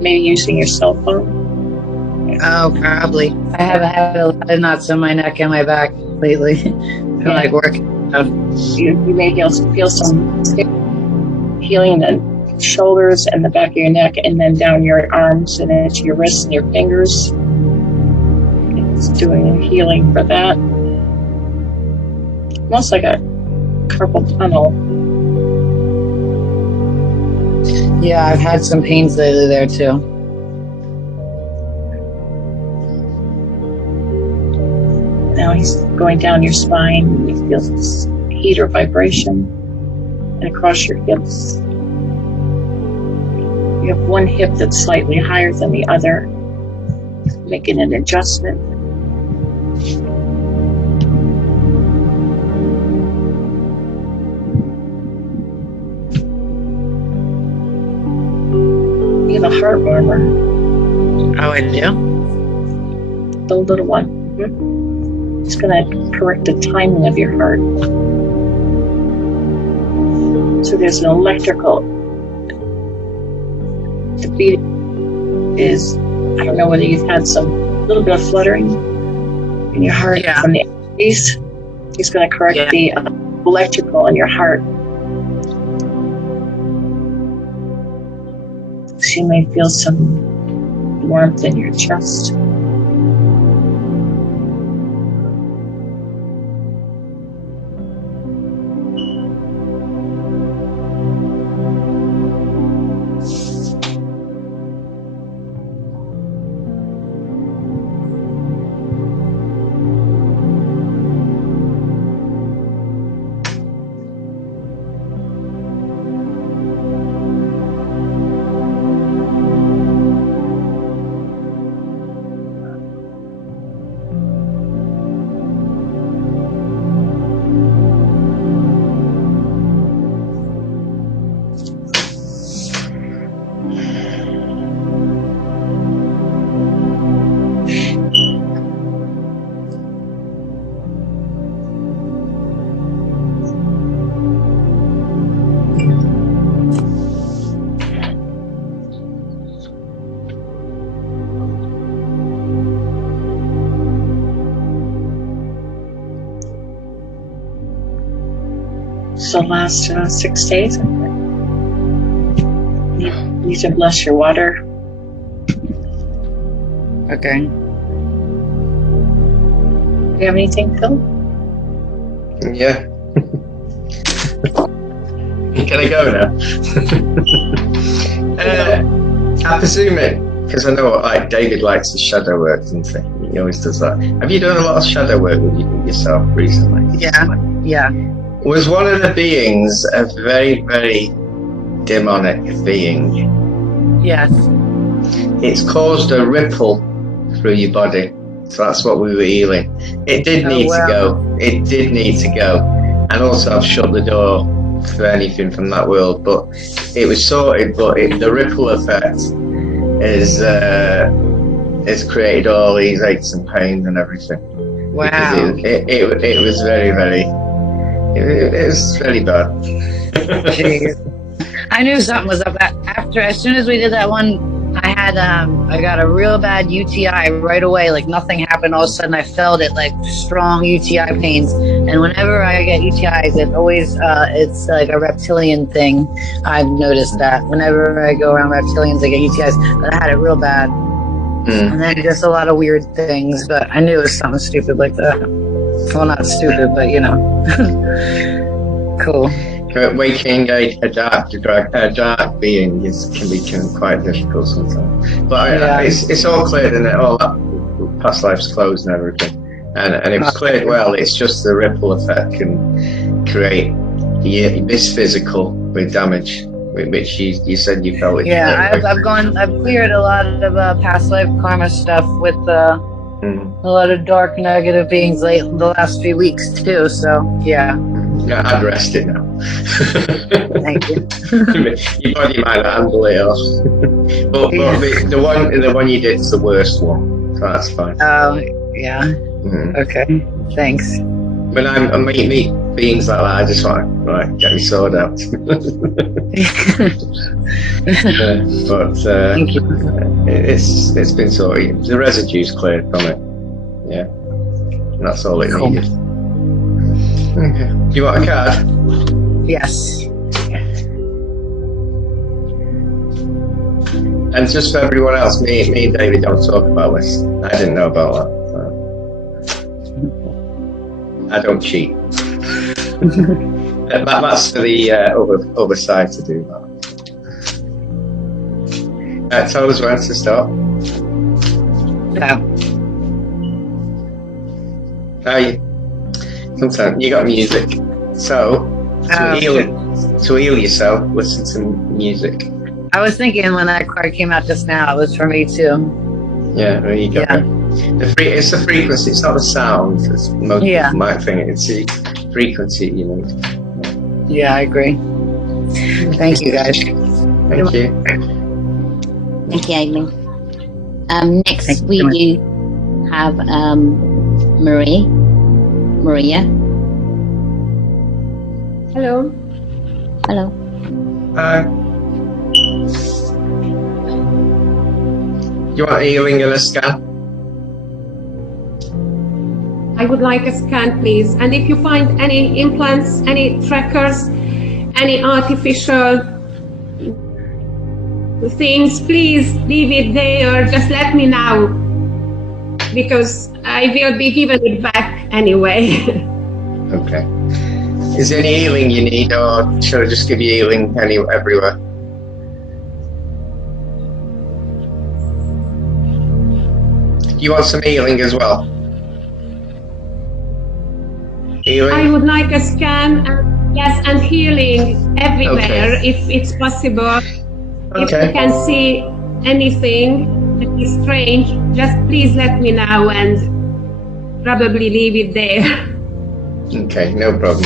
maybe using your cell phone. Oh, probably. I have had a lot of knots on my neck and my back lately. I'm like working. You may feel some healing in the shoulders and the back of your neck, and then down your arms and into your wrists and your fingers. It's doing healing for that. Almost like a carpal tunnel. Yeah, I've had some pains lately there too. Now he's going down your spine. You feel this heat or vibration and across your hips. You have one hip that's slightly higher than the other. Making an adjustment. You have a heart murmur. Oh, I do? The little one. It's going to correct the timing of your heart. So there's an electrical. The beat is, I don't know whether you've had some little bit of fluttering in your heart from the base. He's going to correct the electrical in your heart. So you may feel some warmth in your chest. So last 6 days, you need to bless your water. Okay. Do you have anything, Phil? Yeah. Can I go now? I presume it, because I know like David likes the shadow work, doesn't he? He always does that. Have you done a lot of shadow work with yourself recently? Yeah. Was one of the beings a very, very demonic being? Yes. It's caused a ripple through your body. So that's what we were healing. It did need to go. It did need to go. And also I've shut the door for anything from that world. But it was sorted, but the ripple effect has created all these aches and pains and everything. Wow. It was very, very... It was really bad. Jeez. I knew something was up. As soon as we did that one I got a real bad UTI right away. Like nothing happened. All of a sudden, I felt it like strong UTI pains. And whenever I get UTIs, it's like a reptilian thing. I've noticed that whenever I go around reptilians, I get UTIs. But I had it real bad. And then just a lot of weird things. But I knew it was something stupid like that. Well, not stupid, but you know, cool. Waking a dark being can be quite difficult sometimes. But it's all cleared and all that past life's closed and everything. And if it's cleared well, it's just the ripple effect can create this physical with damage, which you said you felt it. Yeah, I've cleared a lot of past life karma stuff with a lot of dark negative beings the last few weeks too. So yeah. I'd rest it now. Thank you. Your body might handle it, but the one you did is the worst one, so that's fine. Oh yeah. Okay. Thanks. When I meet beings like that, I just want to get your sword out. Thank you. It's been sorted. The residue's cleared from it. Yeah, and that's all it needed. Okay. Do you want a card? Yes. And just for everyone else, me and David don't talk about this. I didn't know about that. So. I don't cheat. That's for the other side to do that. Tell us when to start. Sometimes you got music, so to heal yourself, listen to music. I was thinking when that card came out just now, it was for me too. Yeah, there you go. Yeah. It's the frequency, it's not the sound. It's most people might think it's the frequency you need. Yeah, I agree. Thank you, guys. Thank you. Thank you, Amy. Next we do have Maria. Hello. Hello. Hi. You want healing and a scan? I would like a scan, please. And if you find any implants, any trackers, any artificial things, please leave it there. Just let me know, because I will be giving it back anyway. Okay. Is there any healing you need, or should I just give you healing everywhere? You want some healing as well? Healing? I would like a scan, and healing everywhere, if it's possible. If you can see anything that is strange, just please let me know and probably leave it there. Okay, no problem.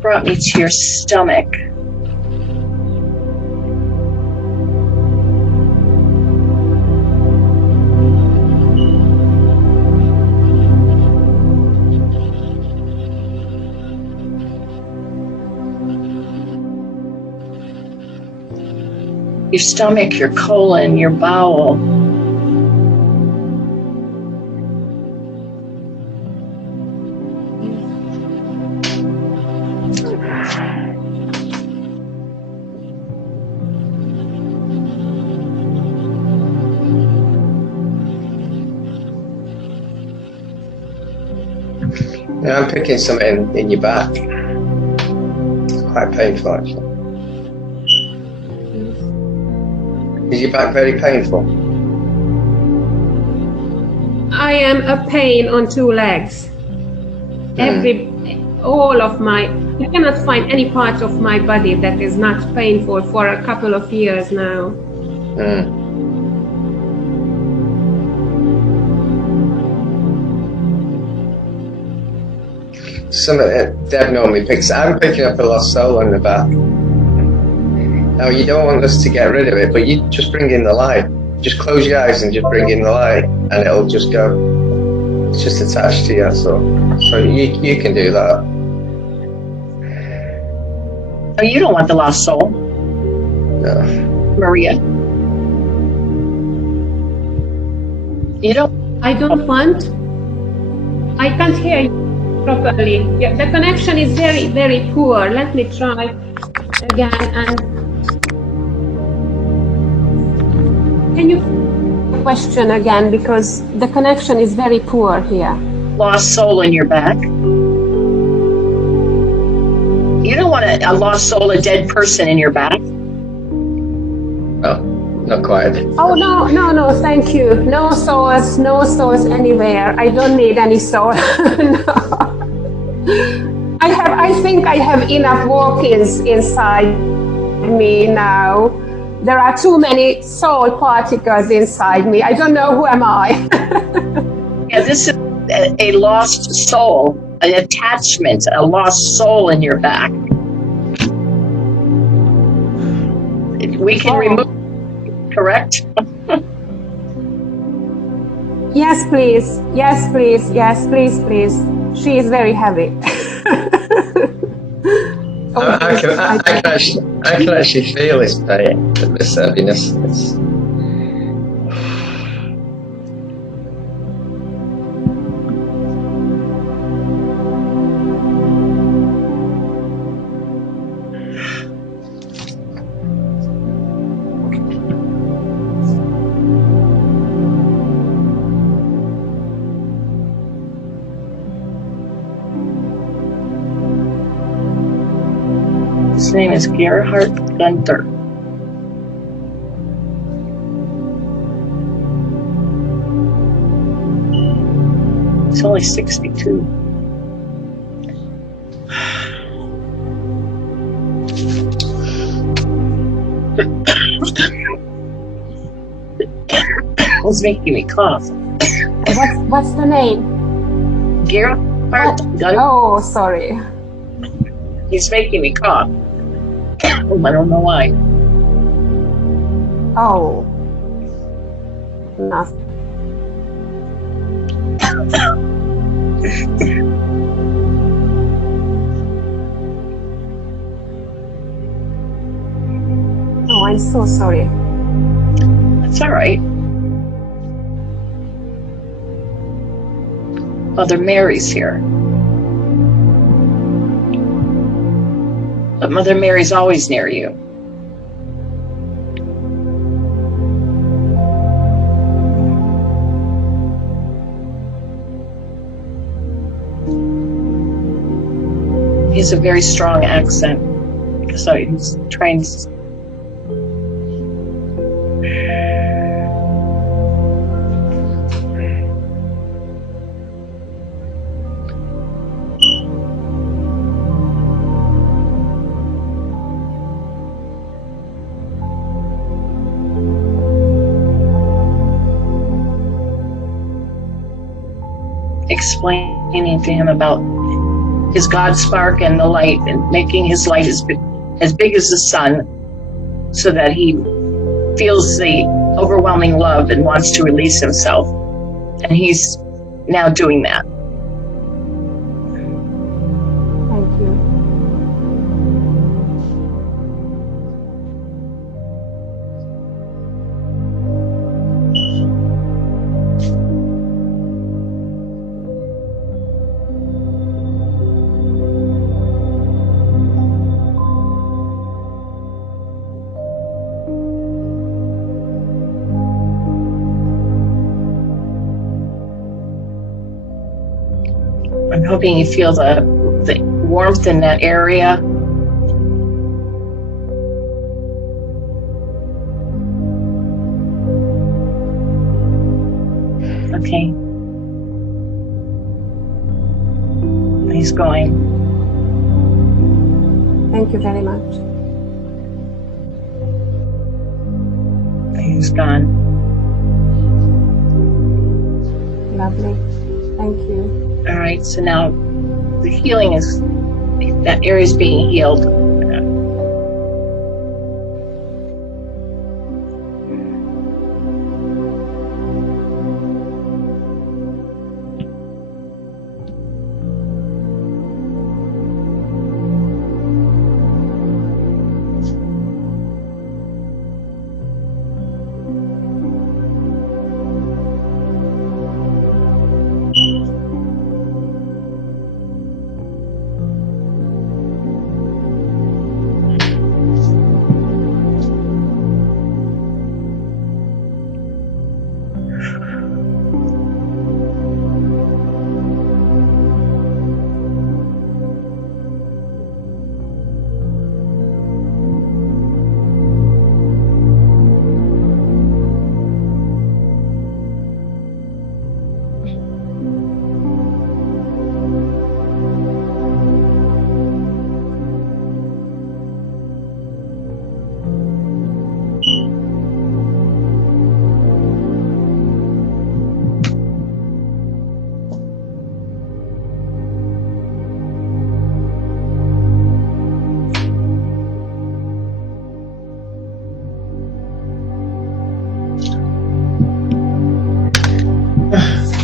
Brought me to your stomach. Your stomach, your colon, your bowel. Yeah, I'm picking something in your back. Quite painful, actually. Is your back very painful? I am a pain on two legs. All of my, I cannot find any part of my body that is not painful for a couple of years now. Deb normally picks. I'm picking up a lost soul in the back. Now you don't want us to get rid of it, but you just bring in the light. Just close your eyes and just bring in the light, and it'll just go. It's just attached to you, so you can do that. Oh, you don't want the lost soul, No. Maria. You don't. I don't want. I can't hear you properly. Yeah, the connection is very, very poor. Let me try again. And can you question again, because the connection is very poor here. Lost soul in your back. You don't want a lost soul, a dead person in your back. Oh, not quite. Oh no, thank you. No souls anywhere. I don't need any soul. No. I think I have enough walk-ins inside me now. There are too many soul particles inside me. I don't know who am I. Yeah, this is a lost soul, an attachment, a lost soul in your back. We can remove, correct? Yes, please. Yes, please. Yes, please, please. She is very heavy. I can actually feel this pain, this heaviness. His name is Gerhard Gunther. He's only 62. It's making me cough. What's the name? Gerhard Gunther. Oh, sorry. He's making me cough. I don't know why. Oh. Nothing. Oh, I'm so sorry. That's all right. Mother Mary's here. But Mother Mary's always near you. He has a very strong accent. So he's trying to... explaining to him about his God spark and the light, and making his light as big as the sun, so that he feels the overwhelming love and wants to release himself. And he's now doing that. Thank you. I'm hoping you feel the warmth in that area. Okay. He's going. Thank you very much. He's gone. Lovely. Thank you. All right, so now the healing is, that area is being healed.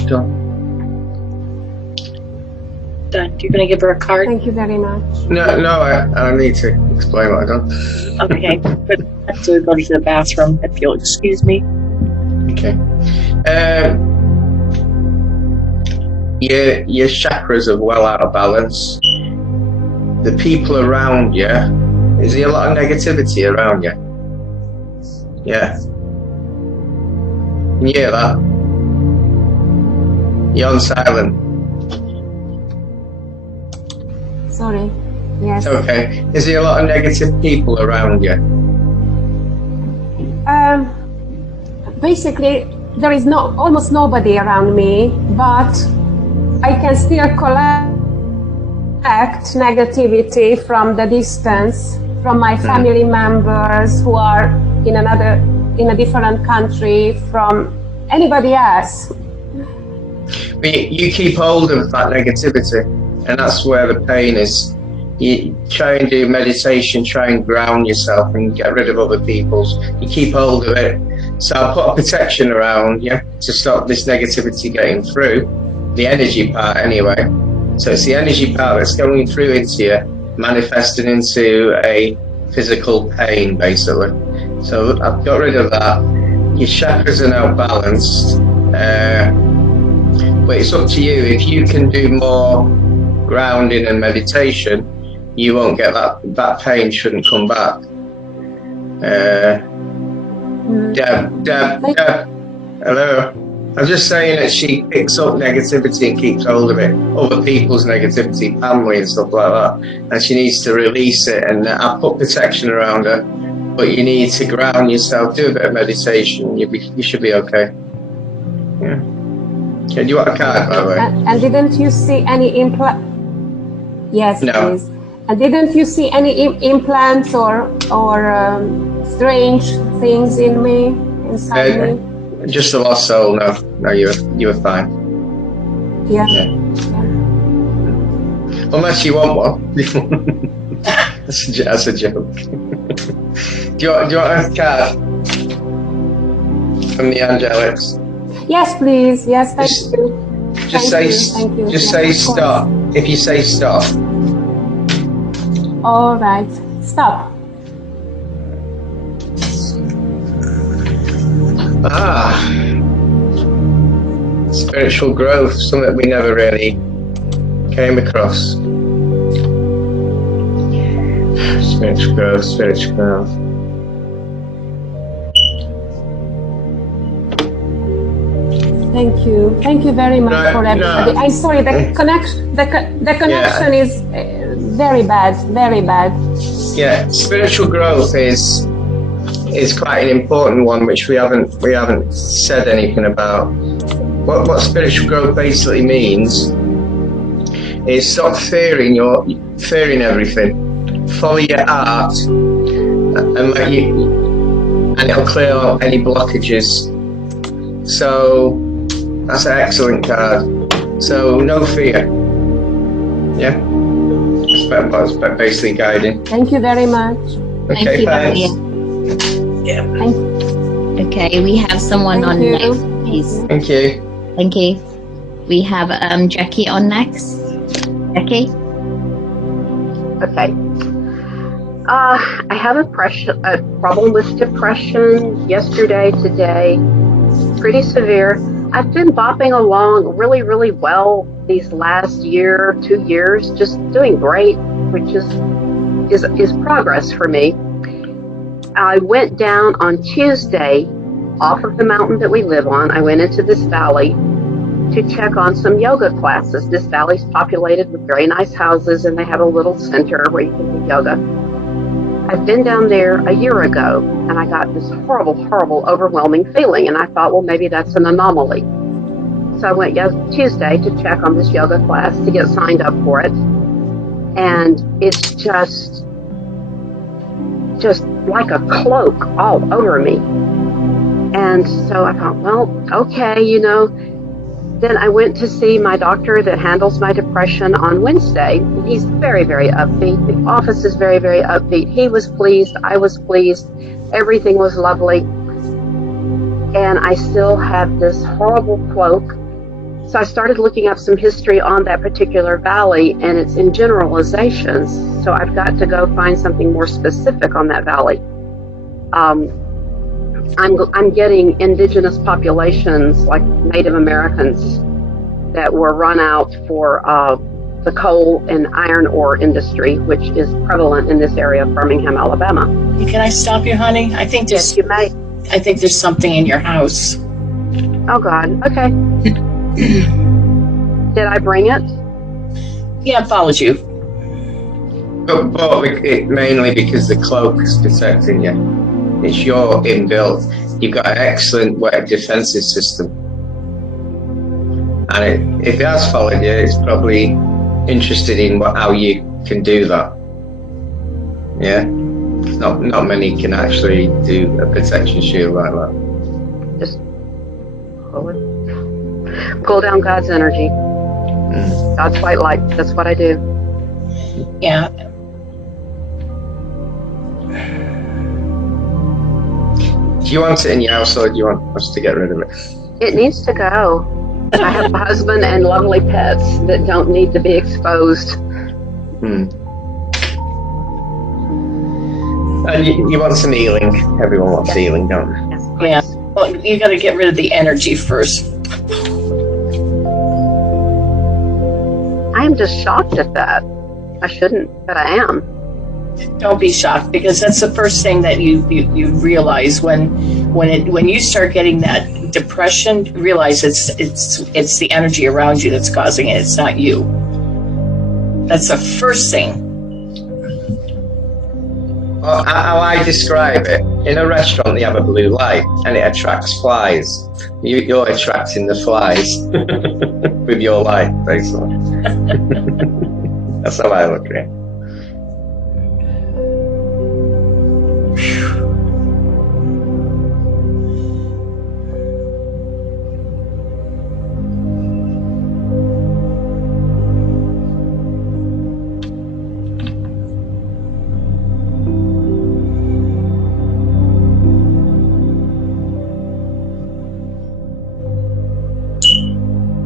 Done. Done. You're going to give her a card? Thank you very much. No, I need to explain what I've done. Okay. Good. I have to go to the bathroom, if you'll excuse me. Okay. Your chakras are well out of balance. The people around you, is there a lot of negativity around you? Yeah. Can you hear that? You're on silent. Sorry. Yes. Okay. Is there a lot of negative people around you? Basically, there is almost nobody around me, but I can still collect negativity from the distance, from my family members who are in a different country, from anybody else. But you keep hold of that negativity, and that's where the pain is. You try and do meditation, try and ground yourself and get rid of other people's. You keep hold of it. So I'll put a protection around you to stop this negativity getting through, the energy part anyway. So it's the energy part that's going through into you, manifesting into a physical pain, basically. So I've got rid of that. Your chakras are now balanced. But it's up to you. If you can do more grounding and meditation, you won't get that pain shouldn't come back. Deb, hello. I'm just saying that she picks up negativity and keeps hold of it, other people's negativity, family and stuff like that, and she needs to release it, and I put protection around her, but you need to ground yourself, do a bit of meditation, you should be okay. Yeah. Okay, do you want a card, by the way? And didn't you see any implant? Yes, No. please. And didn't you see any implants or strange things in me, inside me? Just a lost soul. No, you were fine. Yeah. Unless you want one. That's a joke. do you want a card from the angelics? Yes, please. Yes, thank you. Just Thank you. Just Yes, say of course. stop. If you say stop. All right. Stop. Spiritual growth, something we never really came across. Spiritual growth. Thank you. Thank you very much for everybody. I'm sorry, the connection is very bad, very bad. Yeah, spiritual growth is quite an important one, which we haven't said anything about. What spiritual growth basically means is stop fearing everything. Follow your heart, and it'll clear out any blockages. So that's an excellent card. So no fear. Yeah, that's basically guiding. Thank you very much. Okay, Thank you, thanks. Maria. Okay, we have someone Thank on you. next, please. Thank you. Thank you. We have Jackie on next. Jackie? Okay. I have a problem with depression yesterday, today. Pretty severe. I've been bopping along really, really well these last year, 2 years, just doing great, which is progress for me. I went down on Tuesday off of the mountain that we live on. I went into this valley to check on some yoga classes. This valley's populated with very nice houses, and they have a little center where you can do yoga. I've been down there a year ago, and I got this horrible, horrible, overwhelming feeling, and I thought, well, maybe that's an anomaly. So I went Tuesday to check on this yoga class to get signed up for it, and it's just like a cloak all over me. And so I thought, well, okay, Then I went to see my doctor that handles my depression on Wednesday. He's very, very upbeat. The office is very, very upbeat. He was pleased. I was pleased. Everything was lovely. And I still have this horrible cloak. So I started looking up some history on that particular valley, and it's in generalizations. So I've got to go find something more specific on that valley. I'm getting indigenous populations like Native Americans that were run out for the coal and iron ore industry, which is prevalent in this area of Birmingham, Alabama. Can I stop you, honey? I think Yes, you may. I think there's something in your house. Oh, God. Okay. Did I bring it? Yeah, it followed you. But mainly because the cloak is protecting you. It's your inbuilt. You've got an excellent wet defensive system. And if it has followed you, it's probably interested in how you can do that. Yeah? Not many can actually do a protection shield like that. Just pull down God's energy. God's white light. That's what I do. Yeah. Do you want it in your house, or do you want us to get rid of it? It needs to go. I have a husband and lovely pets that don't need to be exposed. And you want some healing. Everyone wants healing, don't they? Yes, Yeah. Well, you got to get rid of the energy first. I am just shocked at that. I shouldn't, but I am. Don't be shocked, because that's the first thing that you realize when you start getting that depression. Realize it's the energy around you that's causing it. It's not you. That's the first thing. Well, how I describe it, in a restaurant they have a blue light and it attracts flies. You're attracting the flies with your light, basically. That's how I look at it.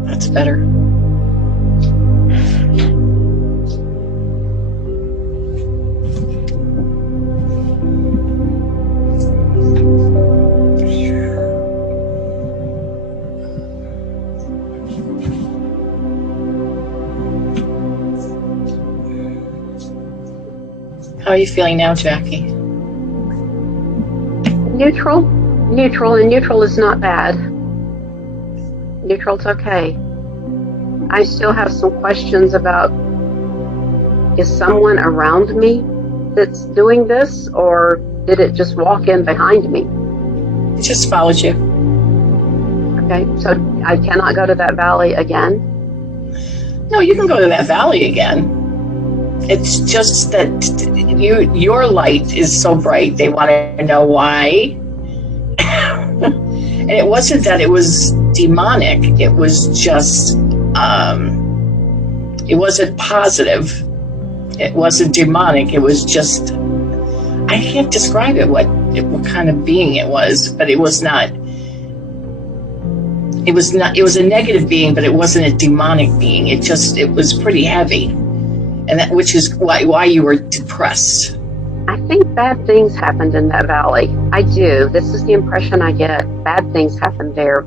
That's better. How are you feeling now, Jackie? Neutral, and neutral is not bad. Neutral's okay. I still have some questions about, is someone around me that's doing this, or did it just walk in behind me? It just follows you. Okay, so I cannot go to that valley again? No, you can go to that valley again. It's just that your light is so bright. They want to know why. And it wasn't that it was demonic. It was just, it wasn't positive. It wasn't demonic. It was just, I can't describe it, what kind of being it was, but it was not. It was a negative being, but it wasn't a demonic being. It was pretty heavy. And that, which is why you were depressed. I think bad things happened in that valley. I do. This is the impression I get. Bad things happened there.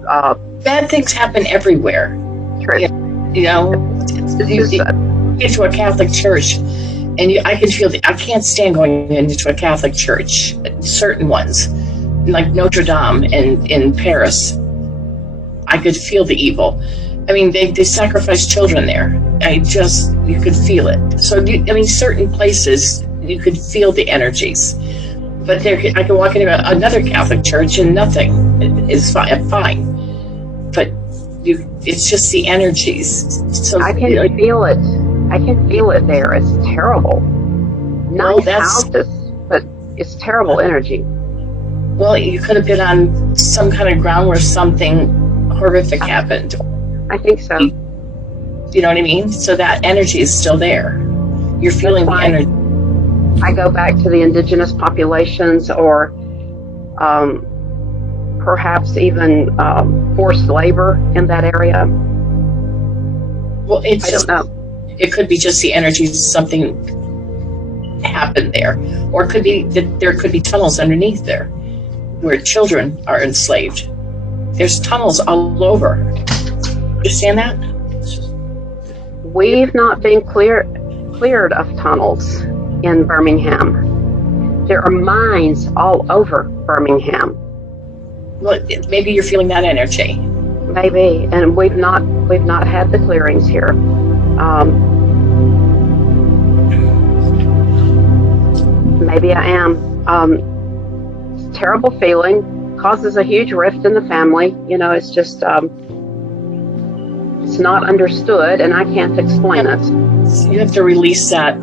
Bad things happen everywhere. True. You know, you get to a Catholic church, and I can feel I can't stand going into a Catholic church. Certain ones, like Notre Dame in Paris, I could feel the evil. I mean, they sacrifice children there. You could feel it. So, certain places, you could feel the energies. But I can walk into another Catholic church and nothing is fine. But it's just the energies. So I can feel it. I can feel it there. It's terrible. Nice houses, but it's terrible energy. Well, you could have been on some kind of ground where something horrific happened. I think so. You know what I mean? So that energy is still there. You're feeling the energy. I go back to the indigenous populations, or perhaps even forced labor in that area. Well, I don't know. It could be just the energy, something happened there. Or it could be that there could be tunnels underneath there where children are enslaved. There's tunnels all over. Understand that? We've not been cleared of tunnels in Birmingham. There are mines all over Birmingham. Well, maybe you're feeling that energy. Maybe, and we've not had the clearings here. Maybe I am. It's a terrible feeling. Causes a huge rift in the family. You know, it's just it's not understood, and I can't explain it. You have to release that.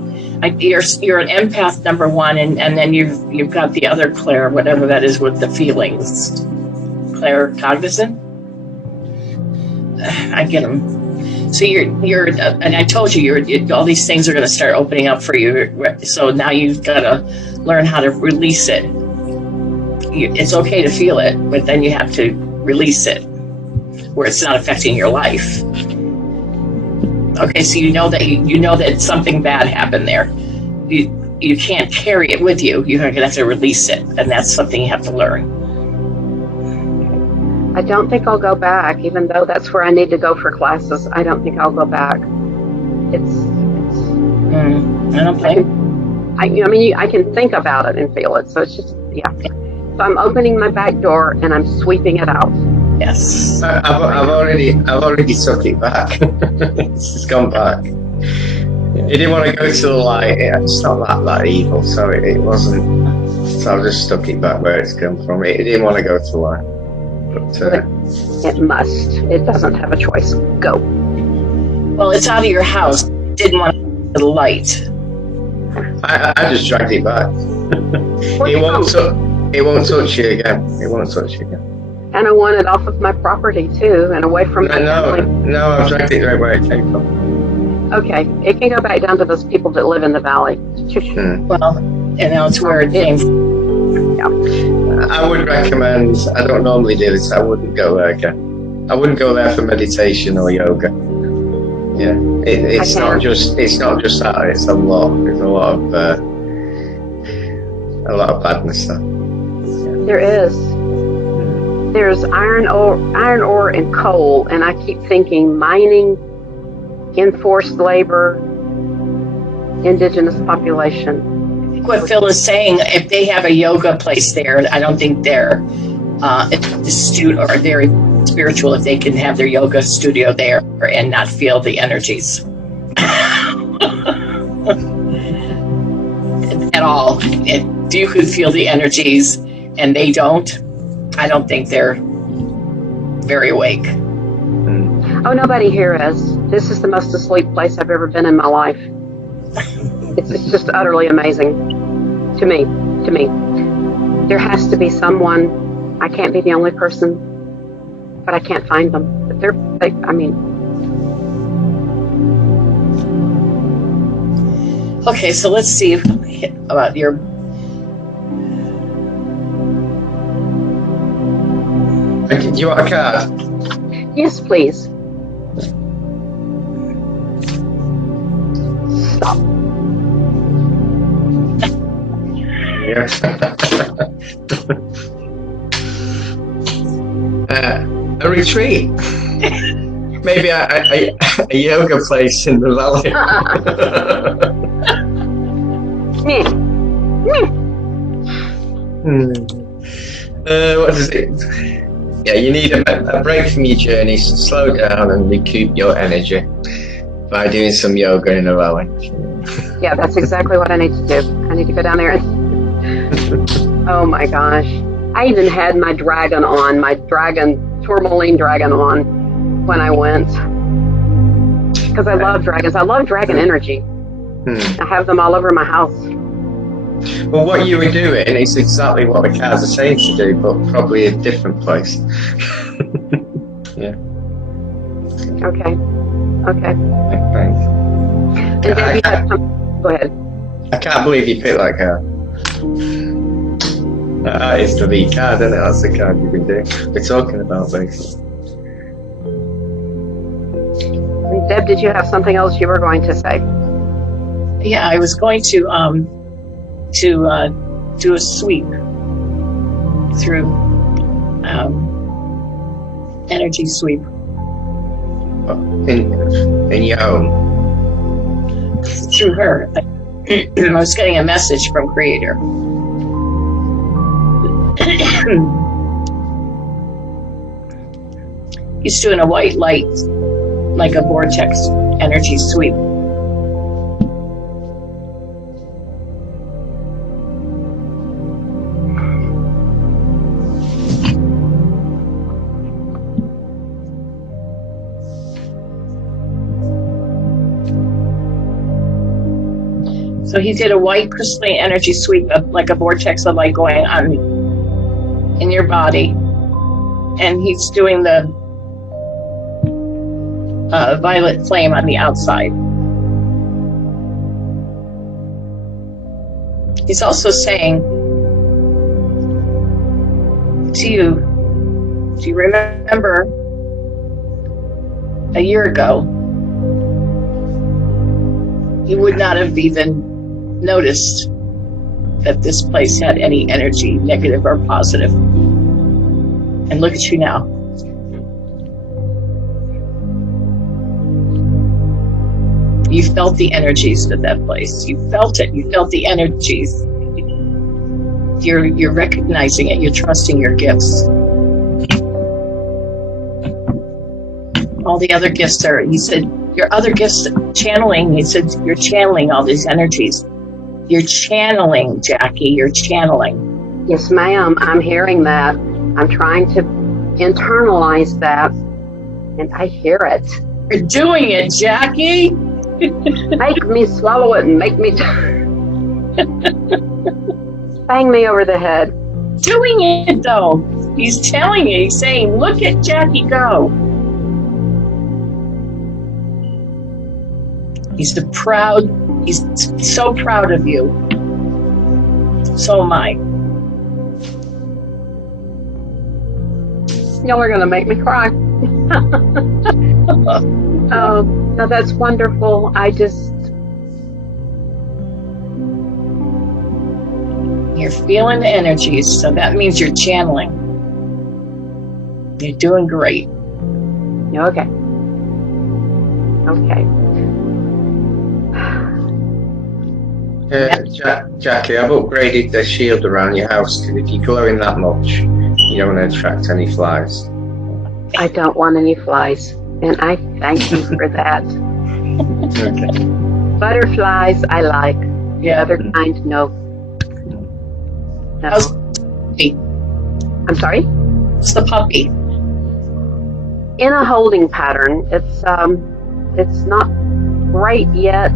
You're an empath, number one, and then you've got the other Claire, whatever that is, with the feelings. Claire cognizant. I get them. So you're, and I told you, all these things are going to start opening up for you. So now you've got to learn how to release it. It's okay to feel it, but then you have to release it where it's not affecting your life. Okay, so you know that something bad happened there. You can't carry it with you. You're going to have to release it, and that's something you have to learn. I don't think I'll go back, even though that's where I need to go for classes. I don't think I'll go back. I don't blame. I can think about it and feel it. So it's just, yeah. So I'm opening my back door and I'm sweeping it out. Yes. I've already took it back. It's gone back. It didn't want to go to the light. It's not that evil, so it wasn't. So I just stuck it back where it's come from. It didn't want to go to the light. But, it must. It doesn't have a choice. Go. Well, it's out of your house. It didn't want to go to the light. I just dragged it back. It won't touch you again. It won't touch you again. And I want it off of my property too, and away from my family. No, I've dragged it right where it came from. Okay, it can go back down to those people that live in the valley. Well, and that's where it came from. Yeah. I would recommend. I don't normally do this. I wouldn't go there again. I wouldn't go there for meditation or yoga. Yeah, it's not just that. It's a lot. There's a lot of badness there. There is. There's iron ore and coal, and I keep thinking mining, enforced labor, indigenous population. What Phil is saying, if they have a yoga place there, I don't think they're astute or they're spiritual if they can have their yoga studio there and not feel the energies at all. If you could feel the energies and they don't, I don't think they're very awake. Oh, nobody here is. This is the most asleep place I've ever been in my life. It's just utterly amazing to me. There has to be someone. I can't be the only person, but I can't find them. But Okay, so let's see about your... Do you want a card? Yes, please. Stop. Yeah. A retreat. Maybe a yoga place in the valley. What is it? Yeah, you need a break from your journey, slow down and recoup your energy by doing some yoga in the valley. Yeah, that's exactly what I need to do. I need to go down there and... Oh my gosh. I even had my dragon on, tourmaline dragon on when I went. Because I love dragons. I love dragon energy. I have them all over my house. Well, what you were doing is exactly what the cards are saying to do, but probably a different place. Yeah. Okay. Thanks. And Deb, you had some... Go ahead. I can't believe you picked that card. That is the lead card, isn't it? That's the card you've been doing. We're talking about, basically. And Deb, did you have something else you were going to say? Yeah, I was going to do a sweep through energy sweep. In your home? Through her. I was getting a message from Creator. He's doing a white light, like a vortex energy sweep. So he did a white crystalline energy sweep of like a vortex of light going on in your body. And he's doing the violet flame on the outside. He's also saying to you, do you remember a year ago, you would not have even noticed that this place had any energy, negative or positive. And look at you now. You felt the energies of that place. You felt it. You felt the energies. You're recognizing it. You're trusting your gifts. All the other gifts are, he said, your other gifts, channeling, he said, you're channeling all these energies. You're channeling, Jackie, you're channeling. Yes, ma'am, I'm hearing that. I'm trying to internalize that, and I hear it. You're doing it, Jackie. Make me swallow it and make me bang me over the head. Doing it, though. He's telling you, he's saying, look at Jackie go. He's so proud of you. So am I. Y'all are going to make me cry. Oh, no, that's wonderful. You're feeling the energies, so that means you're channeling. You're doing great. Okay. Jackie, I've upgraded the shield around your house because if you're glowing that much, you don't want to attract any flies. I don't want any flies, and I thank you for that. Okay. Butterflies, I like. The Yeah. other kind, no. No. How's the puppy? I'm sorry? It's the puppy. In a holding pattern. It's not right yet.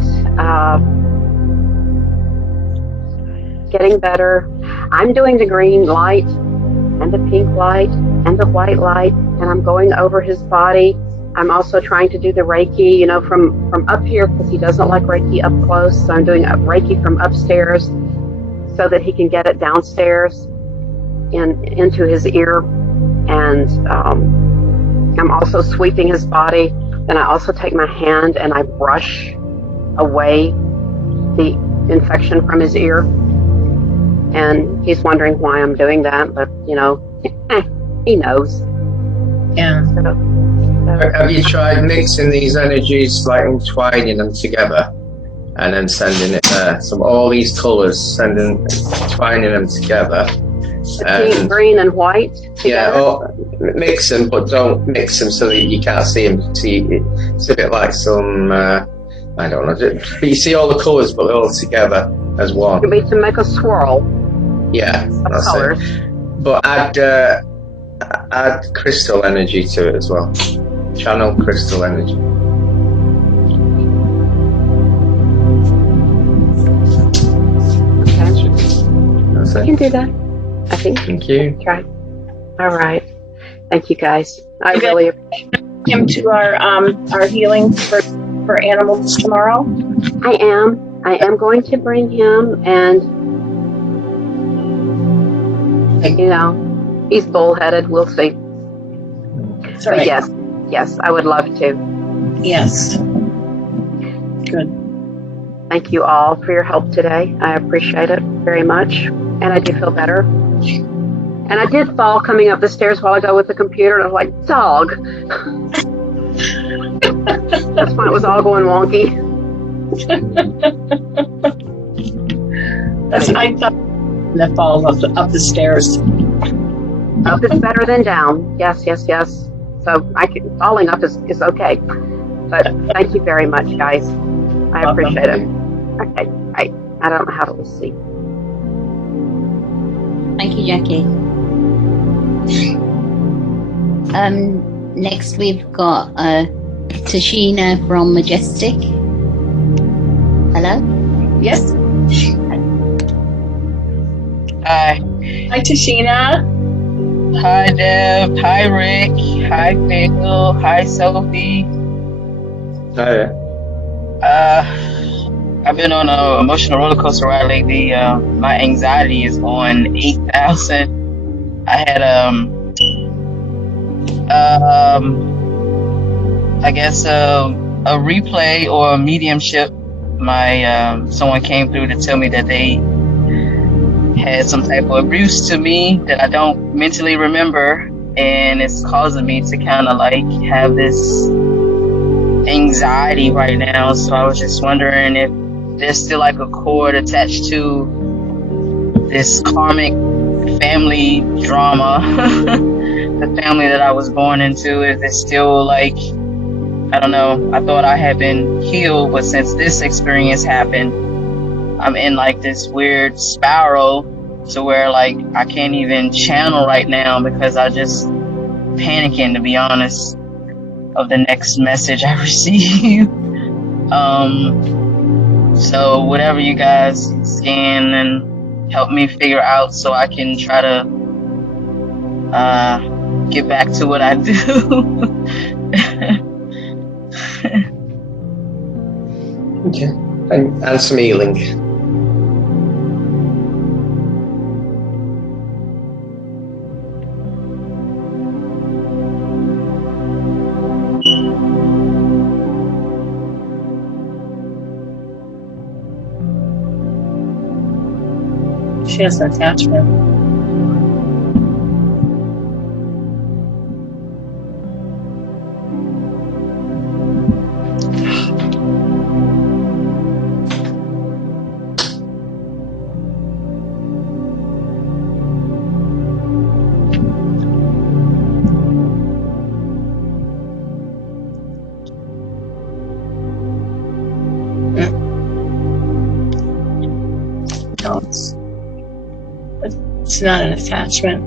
Getting better. I'm doing the green light and the pink light and the white light, and I'm going over his body. I'm also trying to do the Reiki, from up here, because he doesn't like Reiki up close. So I'm doing Reiki from upstairs so that he can get it downstairs into his ear. And I'm also sweeping his body. Then I also take my hand and I brush away the infection from his ear. And he's wondering why I'm doing that, but he knows. Yeah. Have you tried mixing these energies, like entwining them together, and then sending it there? So all these colours, twining them together. Pink, green, and white. Yeah, together? or mix them, but don't mix them so that you can't see them. See, it's a bit like some, I don't know, but you see all the colours, but they're all together as one. You need to make a swirl Yeah, of that's colors. it. But add crystal energy to it as well. Channel crystal energy. Okay. That's I it. can do that. I think. Thank you. Try. All right. Thank you, guys. I Okay. really appreciate Him to our healing for animals tomorrow. I am going to bring him, and he's bullheaded. We'll see. It's all But right. yes, I would love to. Yes. Good. Thank you all for your help today. I appreciate it very much, and I do feel better. And I did fall coming up the stairs while ago with the computer, and I was like, dog. That's when it was all going wonky. I thought that fall up the stairs. Up is better than down. Yes. So falling up is okay. But thank you very much, guys. I appreciate it. Okay. I don't know how to see. Thank you, Jackie. Next we've got Tashina from Majestic. Hello? Yes. Hi. Hi, Tashina. Hi, Deb. Hi, Rick. Hi, Phil. Hi, Sophie. Hi. I've been on an emotional roller coaster ride lately. My anxiety is on 8,000. I had I guess a replay or a mediumship. Someone came through to tell me that they had some type of abuse to me that I don't mentally remember, and it's causing me to kind of like have this anxiety right now. So I was just wondering if there's still like a cord attached to this karmic family drama, the family that I was born into. Is it still like, I don't know, I thought I had been healed, but since this experience happened, I'm in like this weird spiral to where like I can't even channel right now because I just panicking, to be honest, of the next message I receive. So whatever you guys scan and help me figure out so I can try to get back to what I do. Okay. And some healing. She has an attachment. not an attachment.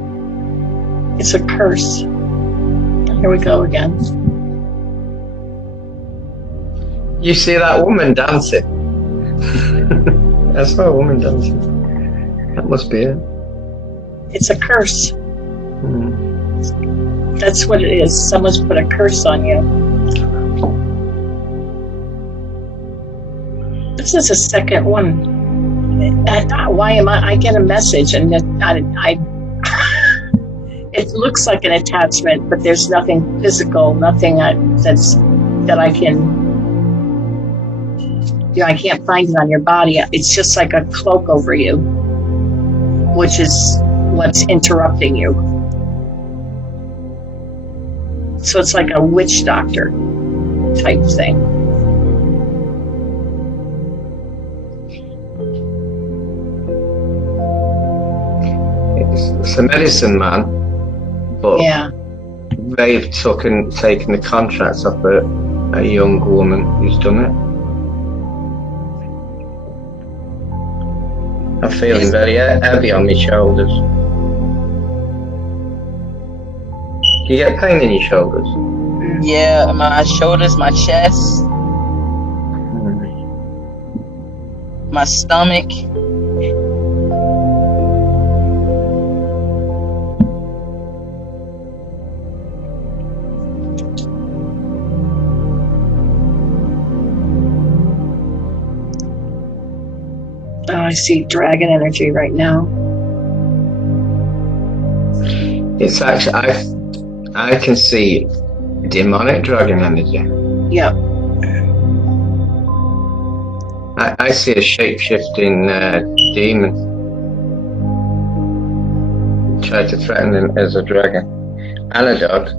It's a curse. Here we go again. You see that woman dancing? I saw a woman dancing. That must be it. It's a curse. That's what it is. Someone's put a curse on you. This is the second one. Why am I get a message and it looks like an attachment, but there's nothing physical, nothing that I can, I can't find it on your body. It's just like a cloak over you, which is what's interrupting you. So it's like a witch doctor type thing. It's a medicine man, but yeah, they've taken the contracts off a young woman who's done it. I'm feeling very heavy on my shoulders. Do you get pain in your shoulders? Yeah, my shoulders, my chest, my stomach. Oh, I see dragon energy right now. It's actually, I can see demonic dragon energy. Yep. I see a shape-shifting demon. Try to threaten him as a dragon. And a dog.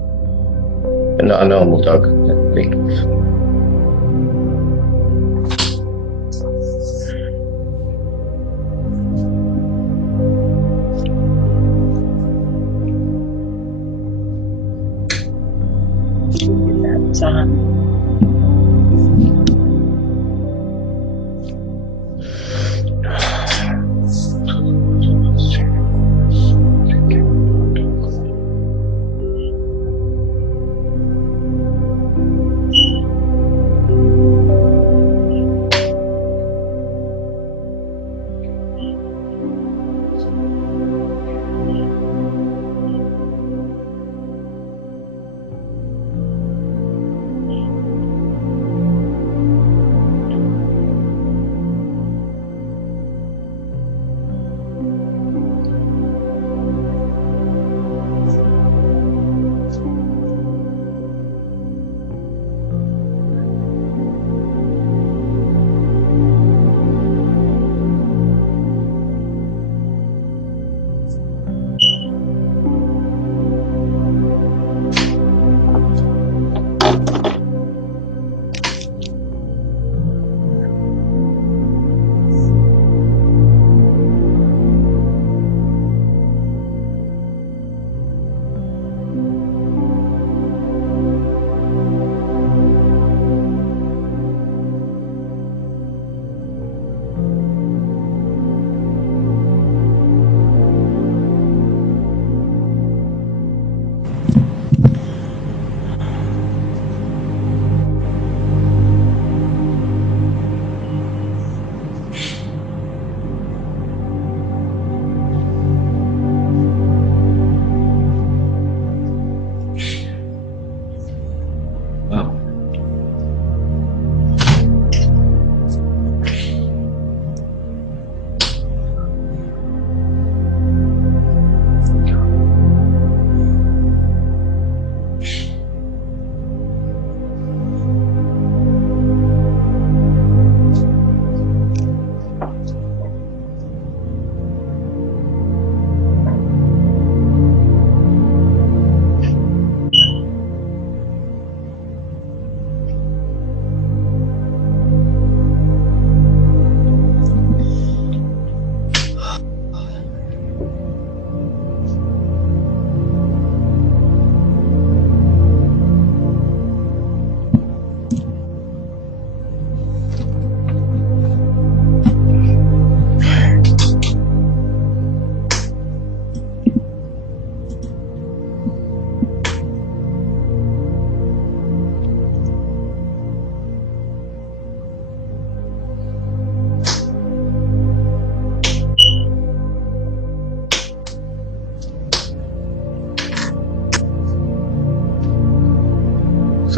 But not a normal dog. A big.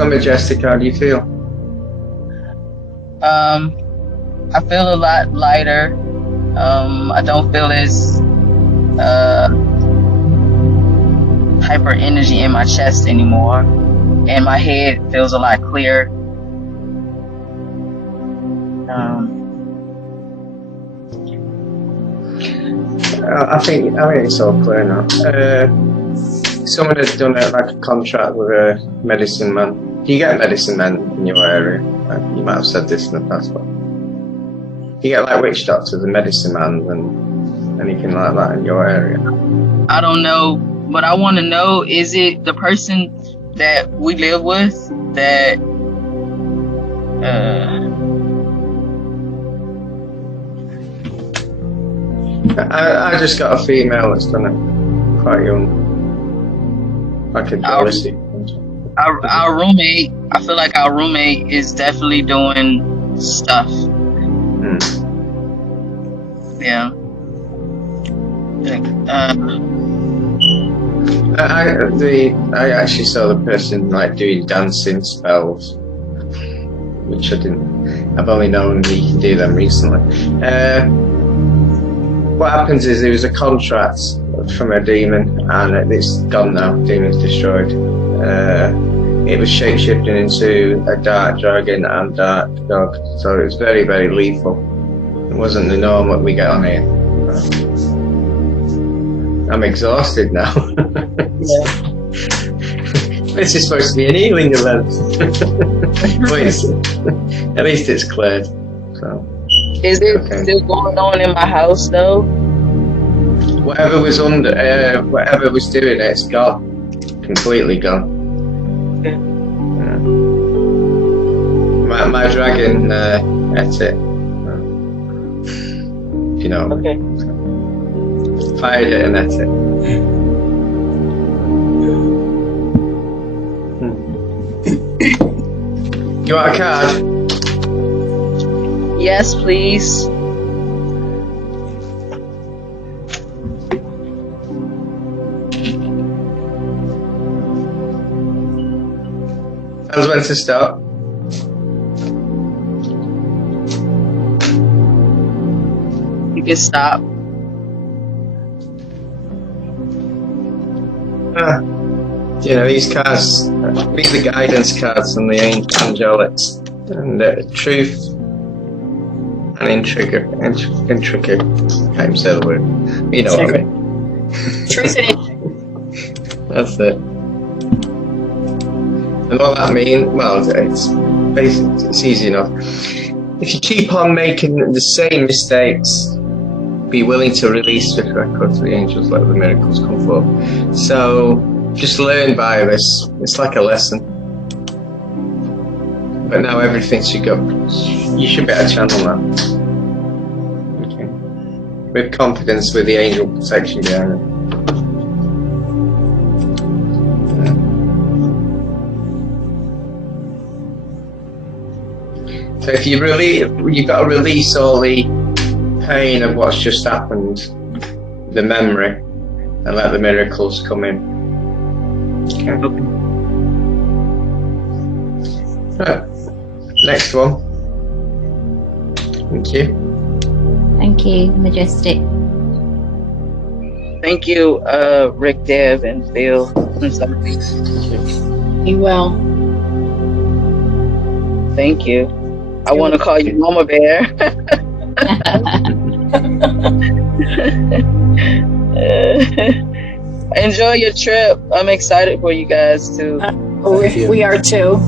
So Majestic, how do you feel? I feel a lot lighter. I don't feel as hyper energy in my chest anymore, and my head feels a lot clearer. I think it's all clear now. Someone has done a contract with a medicine man. Do you get medicine men in your area? You might have said this in the past, but do you get like witch doctors and medicine man and anything like that in your area? I don't know, but I want to know, is it the person that we live with that I just got a female that's done it, quite young. Like a jealousy. Our roommate, I feel like our roommate is definitely doing stuff. Yeah. I actually saw the person like doing dancing spells, which I didn't. I've only known that you can do them recently. What happens is there was a contract from a demon, and it's gone now. Demon's destroyed. It was shape-shifting into a dark dragon and dark dog, so it was very, very lethal. It wasn't the norm what we get on here. I'm exhausted now. This is supposed to be an healing event. But at least it's cleared. So. Is it still going on in my house though? Whatever was whatever was doing it's gone. Completely gone. Okay. Yeah. My dragon ate it. You know. Okay. Fired it and ate it. You want a card? Yes, please. How's when to start? You can stop. You know, these cards, these are guidance cards from the angelics, and truth and intricate. Can't even say the word. You know what I mean? Truth and That's it. And what that means, well, it's basically, it's easy enough. If you keep on making the same mistakes, be willing to release the record to the angels, let the miracles come forth. So just learn by this. It's like a lesson. But now everything should go. You should be able to channel that. Okay. With confidence, with the angel protection behind it. So if you you've got to release all the pain of what's just happened, the memory, and let the miracles come in. Okay. Right. Next one. Thank you. Thank you, Majestic. Thank you, Rick, Deb, and Phil. I'm sorry. you will. Thank you. I want to call you Mama Bear. Enjoy your trip. I'm excited for you guys too. We are too.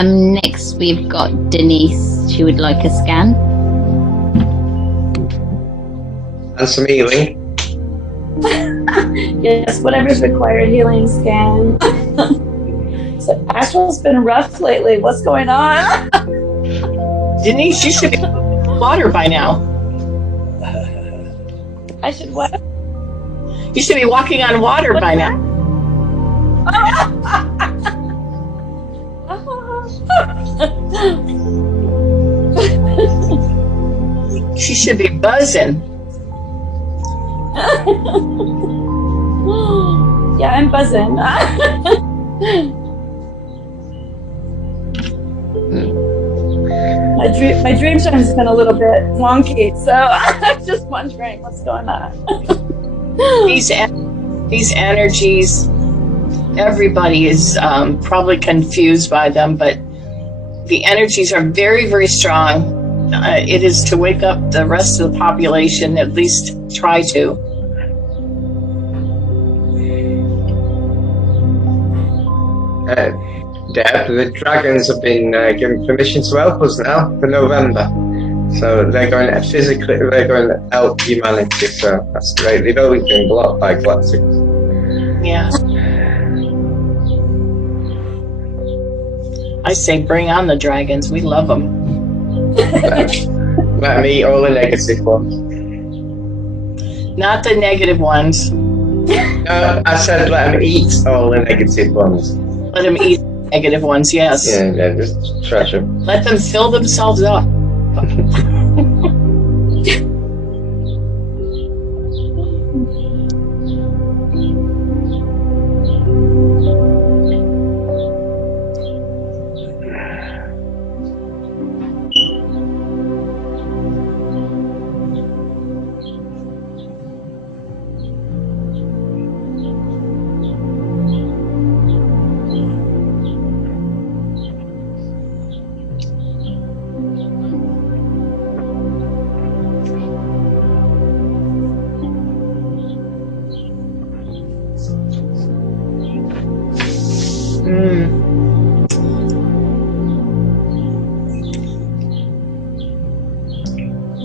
Next we've got Denise. She would like a scan. And some healing. Yes, whatever's required, healing scan. So Astral's been rough lately. What's going on? Denise, you should be water by now. I should what? You should be walking on water by now. She should be buzzing. Yeah, I'm buzzing. My dream time's been a little bit wonky, so I'm just wondering what's going on. These energies, everybody is probably confused by them, but the energies are very, very strong. It is to wake up the rest of the population, at least try to. Deb, the dragons have been given permission to help us now for November. So they're going to help humanity. So that's great. They've always been blocked by galactic. Yeah. I say bring on the dragons. We love them. Let me eat all the negative ones. Not the negative ones. No, I said let them eat all the negative ones. Let them eat negative ones, yes. Yeah, just trash them. Let them fill themselves up.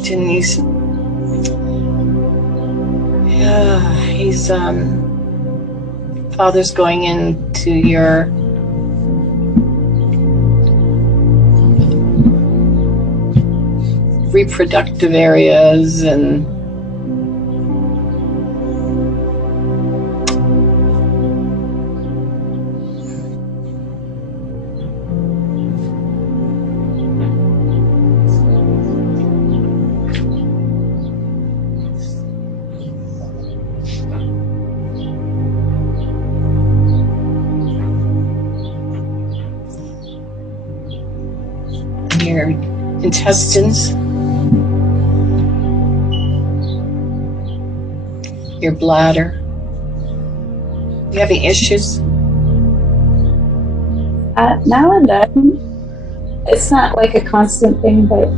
Denise. Yeah, he's Father's going into your reproductive areas and your intestines, your bladder. You having issues? Now and then. It's not like a constant thing, but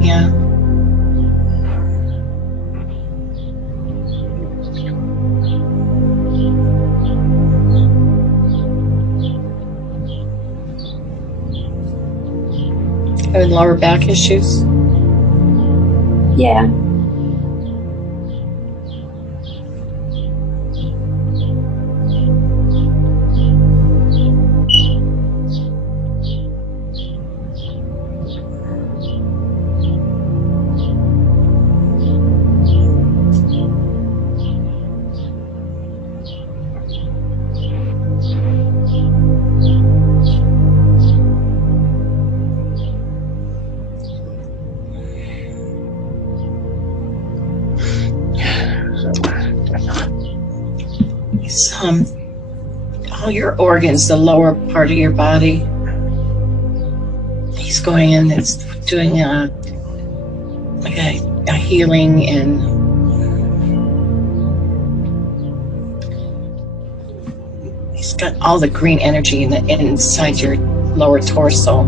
yeah. Having lower back issues? Yeah. All your organs, the lower part of your body. He's going in and doing a healing and he's got all the green energy inside your lower torso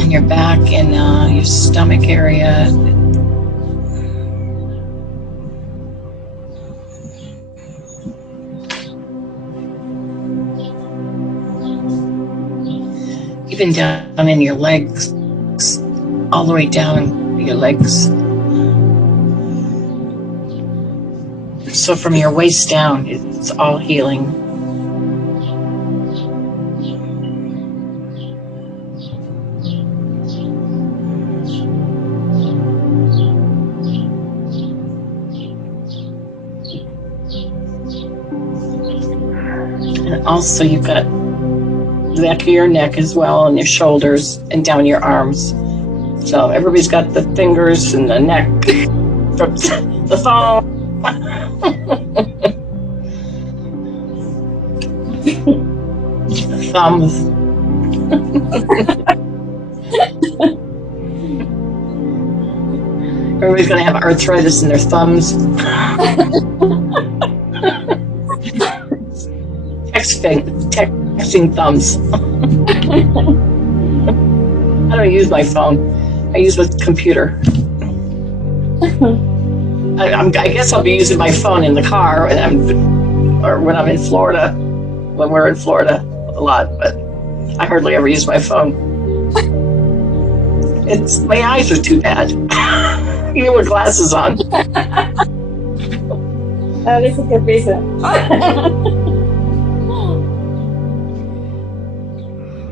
and your back and your stomach area. Even down in your legs, all the way down your legs. So from your waist down, it's all healing. And also you've got the back of your neck as well, and your shoulders and down your arms. So everybody's got the fingers and the neck, the thumb. The thumbs. Everybody's gonna have arthritis in their thumbs. Texting thumbs. I don't use my phone. I use the computer. I guess I'll be using my phone in the car or when I'm in Florida. When we're in Florida a lot, but I hardly ever use my phone. My eyes are too bad. Even with glasses on. That is a good reason.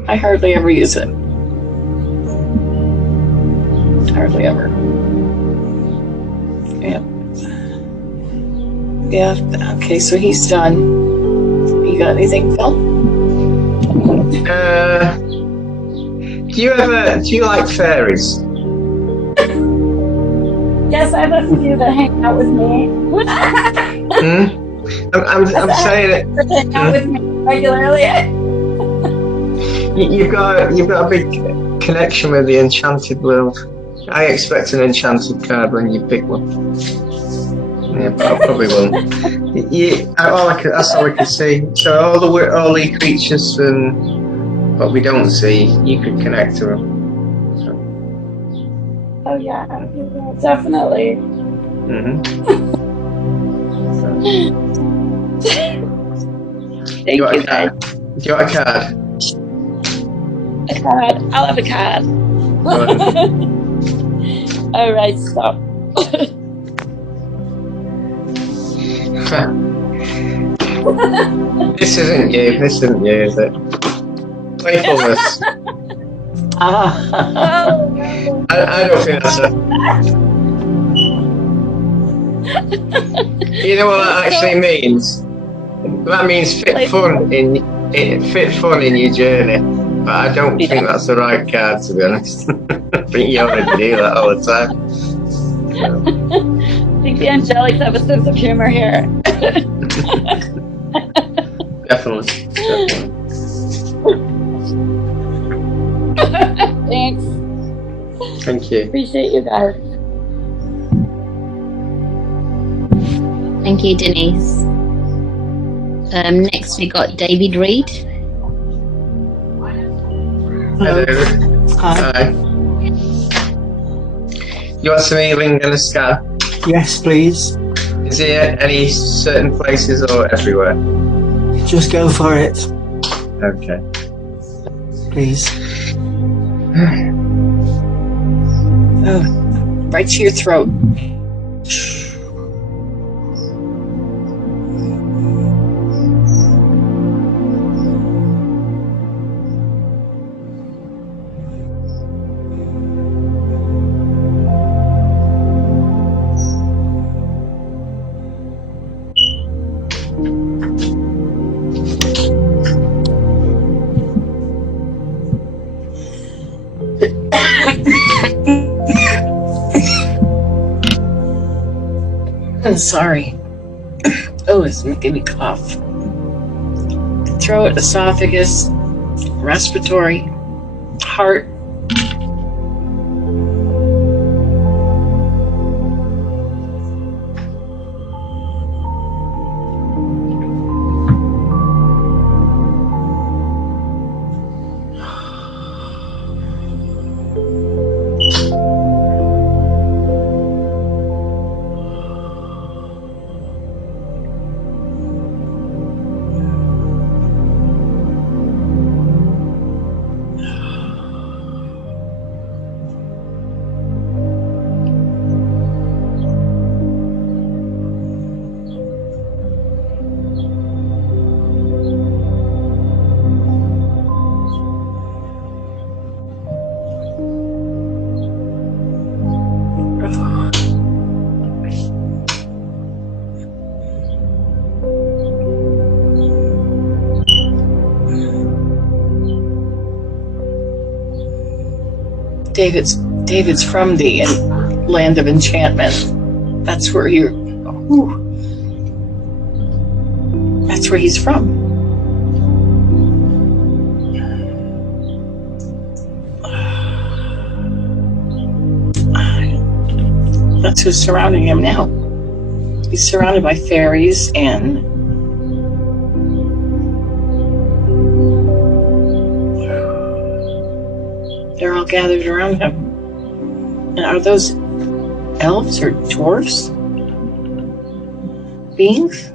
I hardly ever use it. Hardly ever. Yeah. Yeah. Okay, so he's done. You got anything, Phil? Do you like fairies? Yes, I have a few that hang out with me. I'm saying it. Hang out with me regularly. You've got a big connection with the enchanted world. I expect an enchanted card when you pick one. Yeah, I probably won't. That's all I can see. So all the creatures from what we don't see, you could connect to them. Oh yeah, definitely. Thank you, Deb. Do you want a card? A card. I'll have a card. All right, stop. This isn't you, is it? Playfulness. I don't think that's it. You know what that actually means? That means fit fun in your journey. But I don't think that's the right card, to be honest. I think you already do that all the time. I think the angelics have a sense of humor here. Definitely. Thanks. Thank you. Appreciate you guys. Thank you, Denise. Next we got David Reed. Hello. Hi. You want some healing and a scar? Yes, please. Is it any certain places or everywhere? Just go for it. Okay. Please. Right to your throat. I'm sorry. Oh, it's making me cough. Throat, esophagus, respiratory, heart. David's David's from the land of enchantment. That's where that's where he's from. That's who's surrounding him now. He's surrounded by fairies and they're all gathered around him. And are those elves or dwarves? Beings?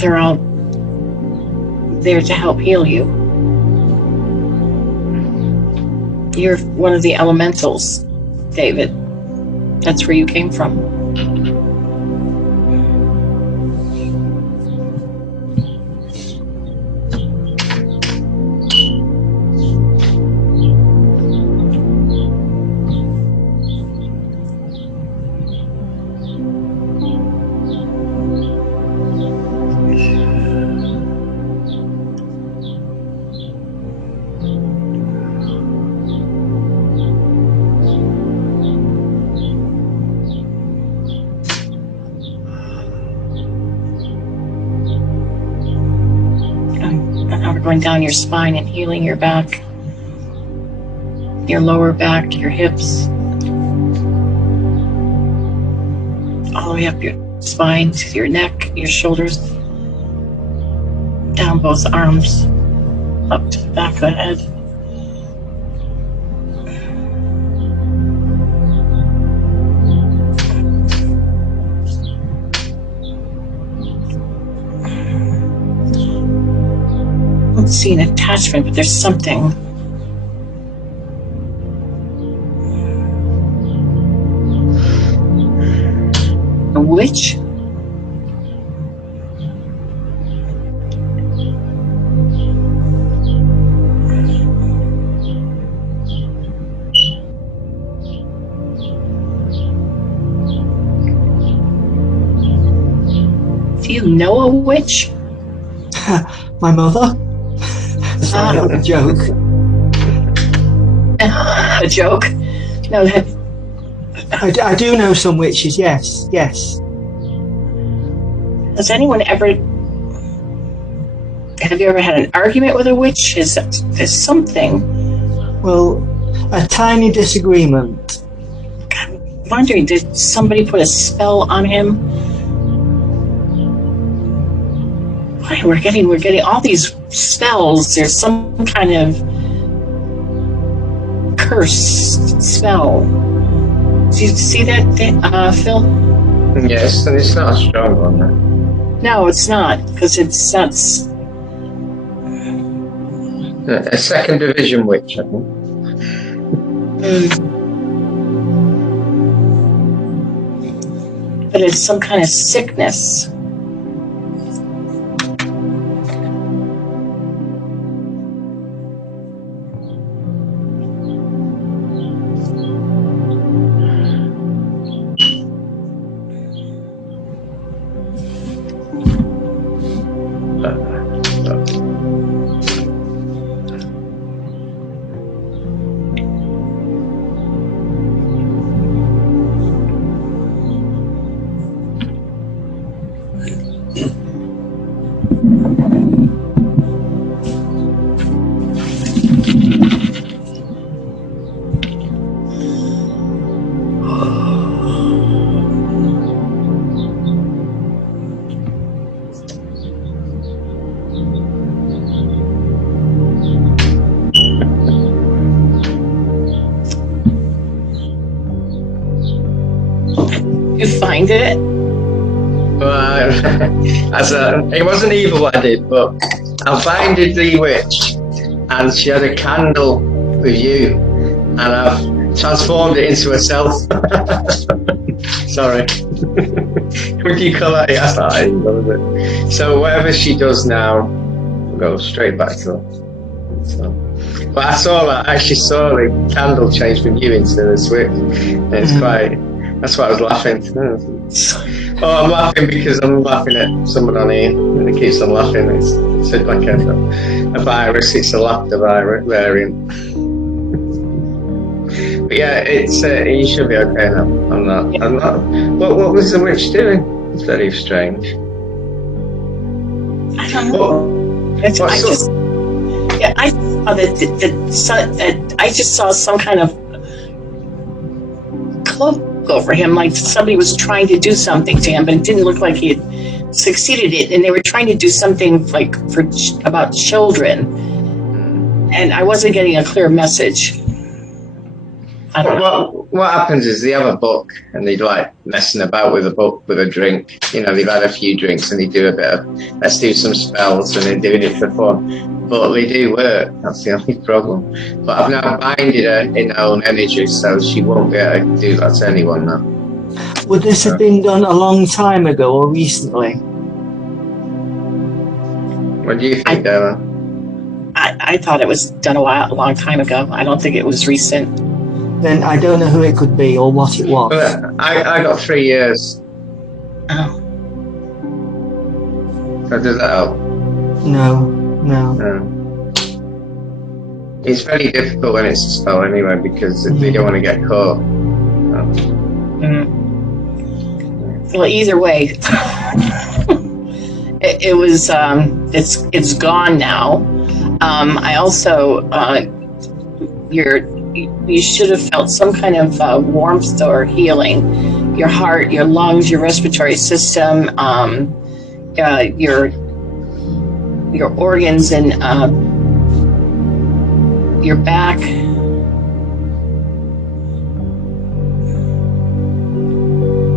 They're all there to help heal you. You're one of the elementals, David. That's where you came from. Going down your spine and healing your back, your lower back, your hips, all the way up your spine to your neck, your shoulders, down both arms, up to the back of the head. I don't see an attachment, but there's something. A witch? Do you know a witch? My mother? Sorry, a joke. A joke? No, I do know some witches, yes. Has anyone ever... Have you ever had an argument with a witch? There's something. Well, a tiny disagreement. I'm wondering, did somebody put a spell on him? Boy, we're getting all these spells. There's some kind of cursed spell. Do you see that, Phil? Yes, and it's not a strong one, though. No, it's not, because it's a second division witch, I think. But it's some kind of sickness. You find it? It wasn't evil what I did, but I finded the witch, and she had a candle with you, and I've transformed it into herself. Sorry. What do you call it? That's not how you love it. So whatever she does now, will go straight back to her. So But I actually saw the candle change from you into the switch. And it's quite, that's why I was laughing. Oh, I'm laughing because I'm laughing at someone on here and it keeps on laughing. It's like a virus, it's a laughter variant. But yeah, it's you should be okay now. I'm not. What was the witch doing? It's very strange. I don't know. I just saw some kind of cloak over him, like somebody was trying to do something to him, but it didn't look like he had succeeded it. And they were trying to do something like about children, and I wasn't getting a clear message. I don't know. What happens is they have a book and they like messing about with a book with a drink. You know, they've had a few drinks and they do a bit of, let's do some spells, and they're doing it for fun. But they do work, that's the only problem. But I've now binded her in her own energy, so she won't be able to do that to anyone now. Would this have been done a long time ago or recently? What do you think, Della? I thought it was done a long time ago. I don't think it was recent. Then I don't know who it could be or what it was. But I got 3 years. Oh. So does that help? No. It's very difficult when it's a spell anyway, because they don't want to get caught. Well, either way, it was. It's gone now. I also you should have felt some kind of warmth or healing. Your heart, your lungs, your respiratory system, your organs, and your back.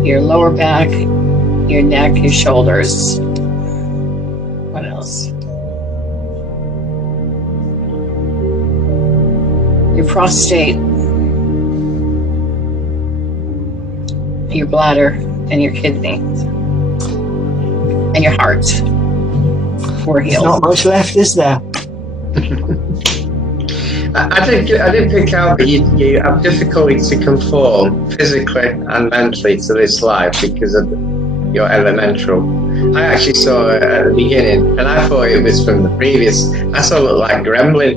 Your lower back, your neck, your shoulders. What else? Your prostate, your bladder, and your kidneys, and your heart were healed. There's not much left, is there? I did pick out that you have difficulty to conform physically and mentally to this life because of your elemental. I actually saw it at the beginning, and I thought it was from the previous. I saw it look like Gremlin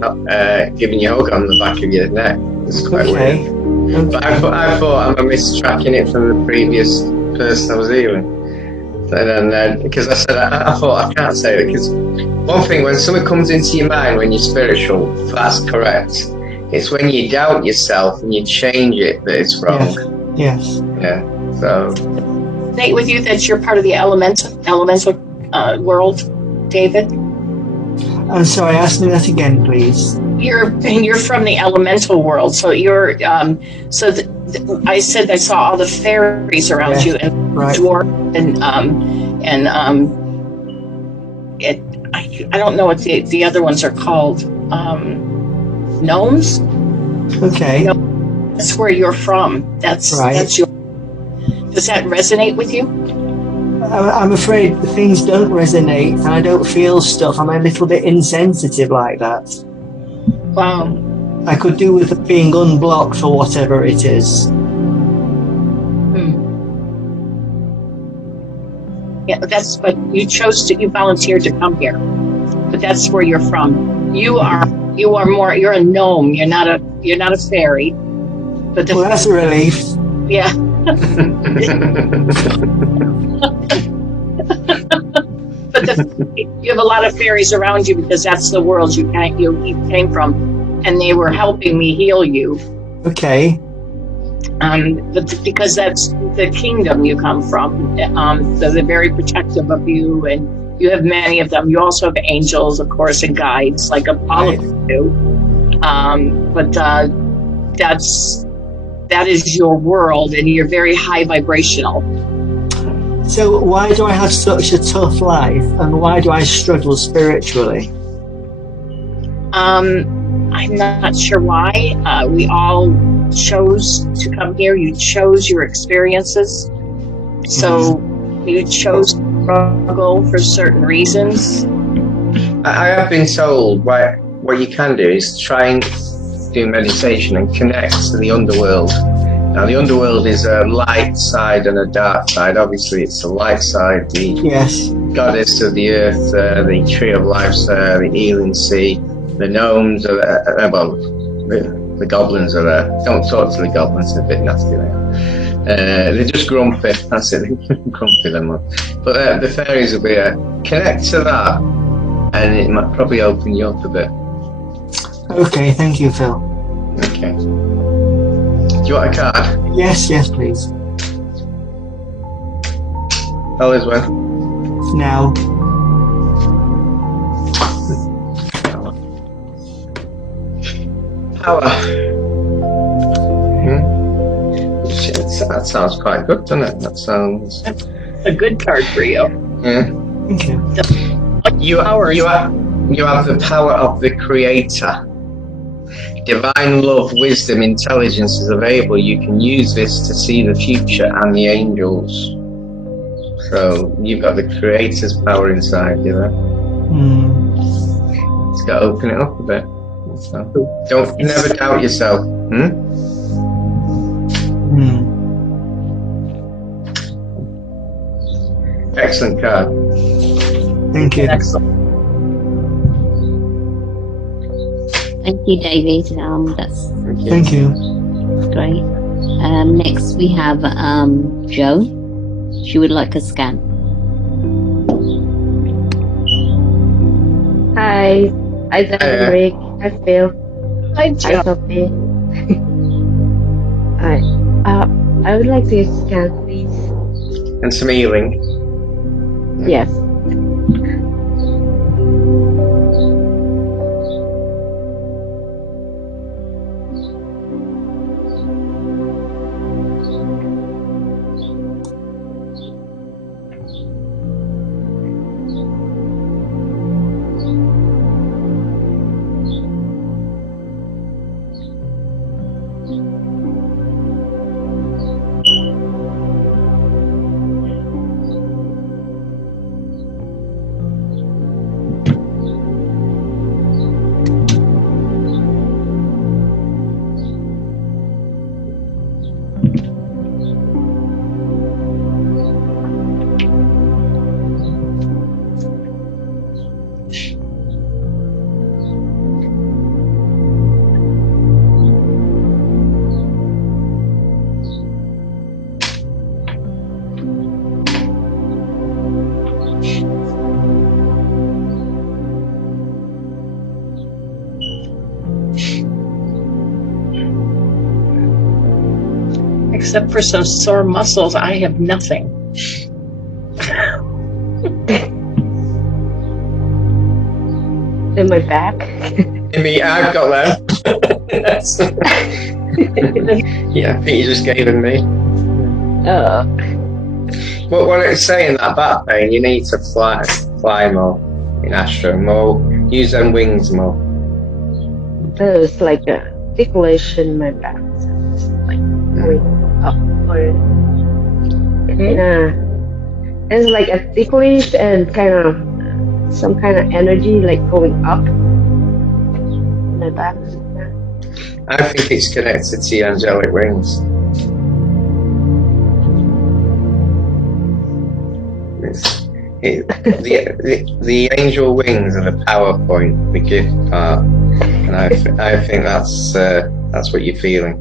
giving you a hug on the back of your neck. It's quite weird. Okay. But I thought I'm mistracking it from the previous person I was healing. And then, because I said, I thought I can't say it, because one thing, when something comes into your mind when you're spiritual, that's correct. It's when you doubt yourself and you change it that it's wrong. Yes. Yeah. So. Nate, with you that you're part of the elemental world, David? I'm sorry, ask me that again, please. You're from the elemental world, so you're I said I saw all the fairies around you, and dwarf, and I don't know what the other ones are called. Gnomes. Okay. That's where you're from. That's your. Does that resonate with you? I'm afraid things don't resonate, and I don't feel stuff. I'm a little bit insensitive like that. Wow. I could do with being unblocked or whatever it is. Yeah, but you volunteered to come here. But that's where you're from. You are more. You're a gnome. You're not a fairy. But that's a relief. Yeah. But you have a lot of fairies around you because that's the world you came from, and they were helping me heal you. Okay. But because that's the kingdom you come from, so they're very protective of you, and you have many of them. You also have angels, of course, and guides, like all of them do. But that is your world, and you're very high vibrational. So why do I have such a tough life, and why do I struggle spiritually? I'm not sure why. We all chose to come here. You chose your experiences. So you chose to struggle for certain reasons. I have been told what you can do is try and do meditation and connect to the underworld. Now, the underworld is a light side and a dark side. Obviously, it's the light side, the goddess of the earth, the tree of life's there, the healing sea, the gnomes are there, well, the goblins are there. Don't talk to the goblins, they're a bit nasty there. They're just grumpy, that's it, grumpy them up. But the fairies will be there. Connect to that, and it might probably open you up a bit. Okay, thank you, Phil. Okay. Do you want a card? Yes, please. All is well. Now. Power. Shit, that sounds quite good, doesn't it? That sounds a good card for you. Yeah. Thank you. You have the power of the Creator. Divine love, wisdom, intelligence is available. You can use this to see the future and the angels. So you've got the Creator's power inside you there. Just got to open it up a bit. So, never doubt yourself. Excellent card. Thank you. Excellent. Thank you, David. That's Thank you. great. Next we have Jo. She would like a scan. Hi. Hi, Rick. Hi, Phil. Hi, Jo. Hi, Sophie. Hi. I would like to scan, please. And some healing. Yes. Except for some sore muscles, I have nothing. In my back. In me, I've got them. Yeah, I think you just gave them me. But what it's saying, that back pain, you need to fly more in Astro, more, use them wings more. There's like a ticklish in my back. So it's like going up or it's like a ticklish and kind of some kind of energy like going up in my back. I think it's connected to your angelic wings. The angel wings are the power point, the gift part, and I think that's what you're feeling.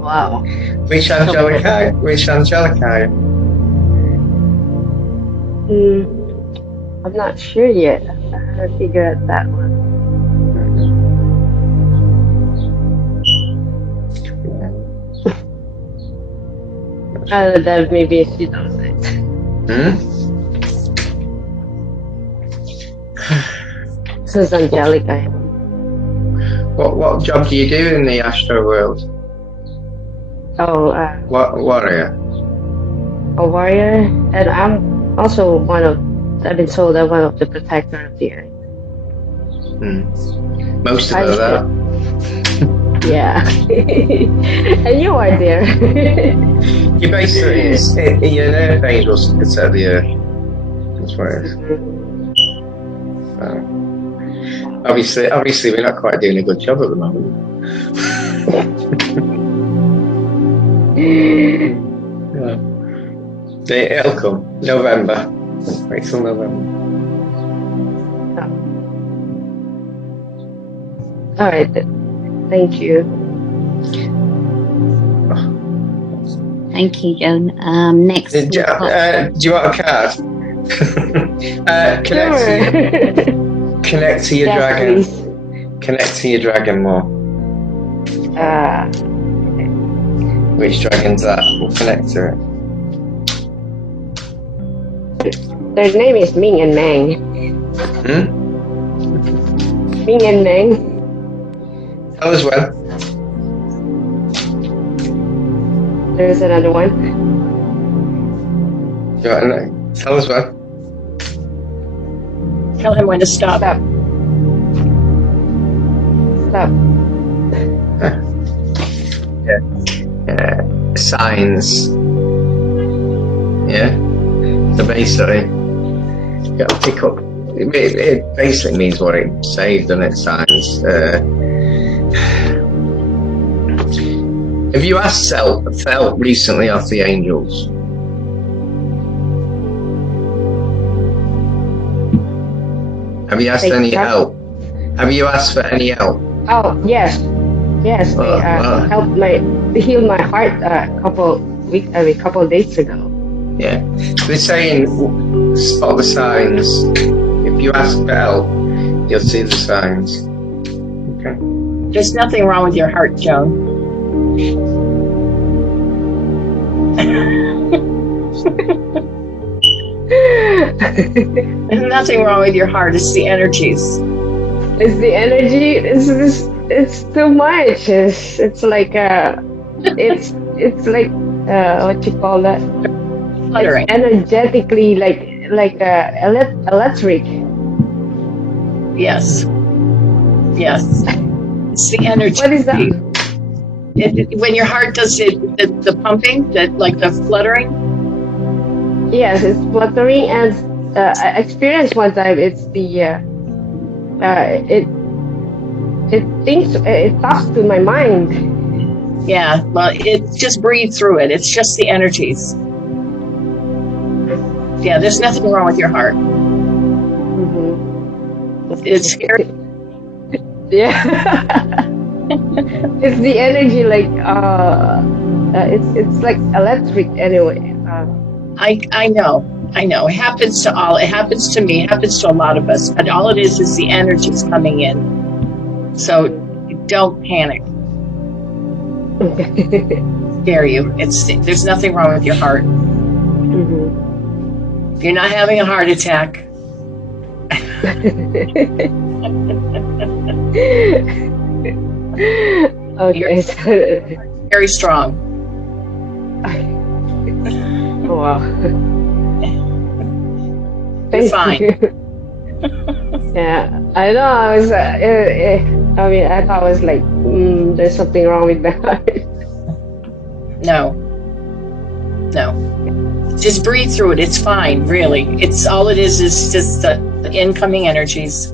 Wow. Which angelic eye? Which angelic eye? I'm not sure yet. I haven't figured out that one. That maybe she knows it. This is Angelica. What job do you do in the astro world? Oh, warrior. A warrior, and I'm also I've been told I'm one of the protector of the earth. Most of them are there. Yeah. And you are there. You basically, you're an earth angel to protect the earth. That's what it is. Obviously, we're not quite doing a good job at the moment. Yeah. It'll come. November. Wait till November. All right. Thank you. Thank you, Joan. Next. Do you want a card? Connect to your Yes, dragon. please. Connect to your dragon more. Which dragon's that? We'll connect to it. Their name is Ming and Mang. Ming and Mang. Tell us when. There's another one. You want to know? Tell us when. Tell him when to stop. Stop. Signs. Yeah. So basically, you got to pick up. It basically means what it says, doesn't it? Signs. Have you asked felt recently off the angels? Have you asked any help? Have you asked for any help? Oh yes, yes. They helped heal my heart a couple days ago. Yeah, they're saying spot the signs. If you ask for help, you'll see the signs. Okay. There's nothing wrong with your heart, Joan. There's nothing wrong with your heart. It's the energies. It's the energy. It's too much. It's like it's like what you call that? Fluttering. It's energetically like electric. Yes. Yes. It's the energy. What is that? When your heart does the pumping, like the fluttering. Yes, it's fluttering, and I experienced one time. It's the it talks to my mind. Yeah, well, just breathe through it. It's just the energies. Yeah, there's nothing wrong with your heart. Mm-hmm. It's scary. Yeah. It's the energy, like it's like electric anyway. I know. It happens to all. It happens to me. It happens to a lot of us. But all it is the energies coming in. So don't panic. Dare you? There's nothing wrong with your heart. Mm-hmm. You're not having a heart attack. Okay. You're very strong. Oh, wow. You're fine. Yeah, I know. I was. I thought I was like, there's something wrong with my heart. No. Just breathe through it. It's fine, really. It's all it is just the incoming energies.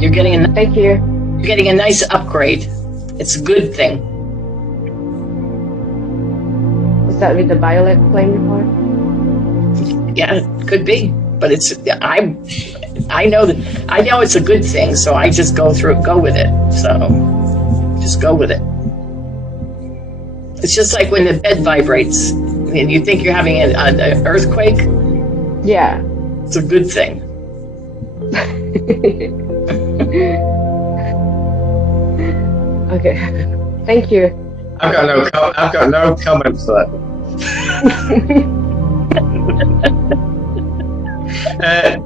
You're getting Thank you. You're getting a nice upgrade. It's a good thing. Is that with the violet flame before? Yeah, it could be, but I know it's a good thing, so I just go with it. So just go with it. It's just like when the bed vibrates and you think you're having an earthquake. Yeah. It's a good thing. Okay. Thank you. I've got no comment for that.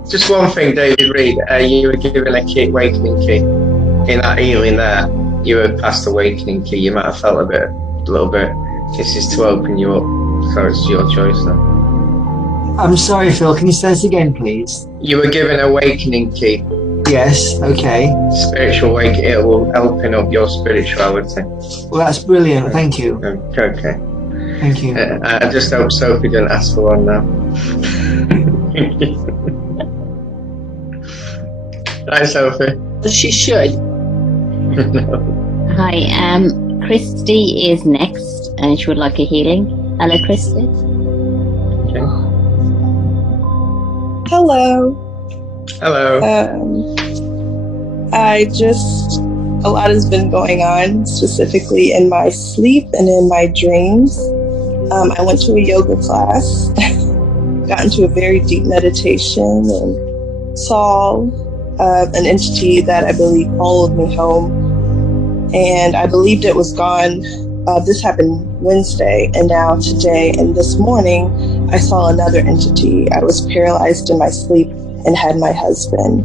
Just one thing, David Reed. You were given a key, awakening key. In that healing there, you were past the awakening key. You might have felt a little bit. This is to open you up, so it's your choice now. I'm sorry, Phil. Can you say it again, please? You were given an awakening key. Yes. Okay. Spiritual awakening. It will open up your spirituality. Well, that's brilliant. Thank you. Okay. Thank you. I just hope Sophie didn't ask for one now. Hi, Sophie. She should. Hi, Christy is next, and she would like a healing. Hello, Christy. Hello. Hello. A lot has been going on, specifically in my sleep and in my dreams. I went to a yoga class, got into a very deep meditation, and saw an entity that I believe followed me home. And I believed it was gone. This happened Wednesday, and now today and this morning, I saw another entity. I was paralyzed in my sleep and had my husband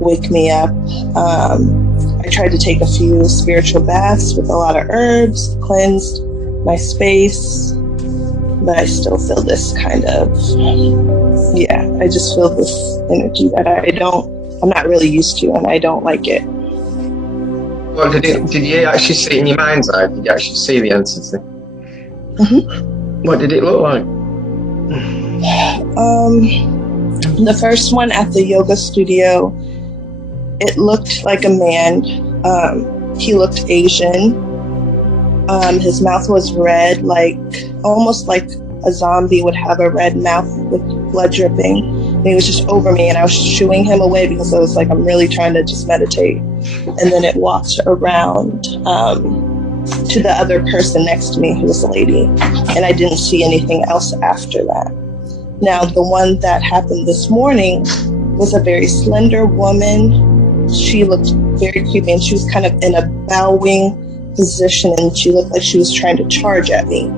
wake me up. I tried to take a few spiritual baths with a lot of herbs, cleansed my space, but I still feel this kind of, I just feel this energy that I'm not really used to, and I don't like it. Well, did you actually see it in your mind's eye? Did you actually see the entity? Mm-hmm. What did it look like? The first one at the yoga studio, it looked like a man. He looked Asian. His mouth was red, almost like a zombie would have a red mouth with blood dripping. And he was just over me, and I was shooing him away because I was like, I'm really trying to just meditate. And then it walked around to the other person next to me, who was a lady, and I didn't see anything else after that. Now, the one that happened this morning was a very slender woman. She looked very creepy, and she was kind of in a bowing position, and she looked like she was trying to charge at me.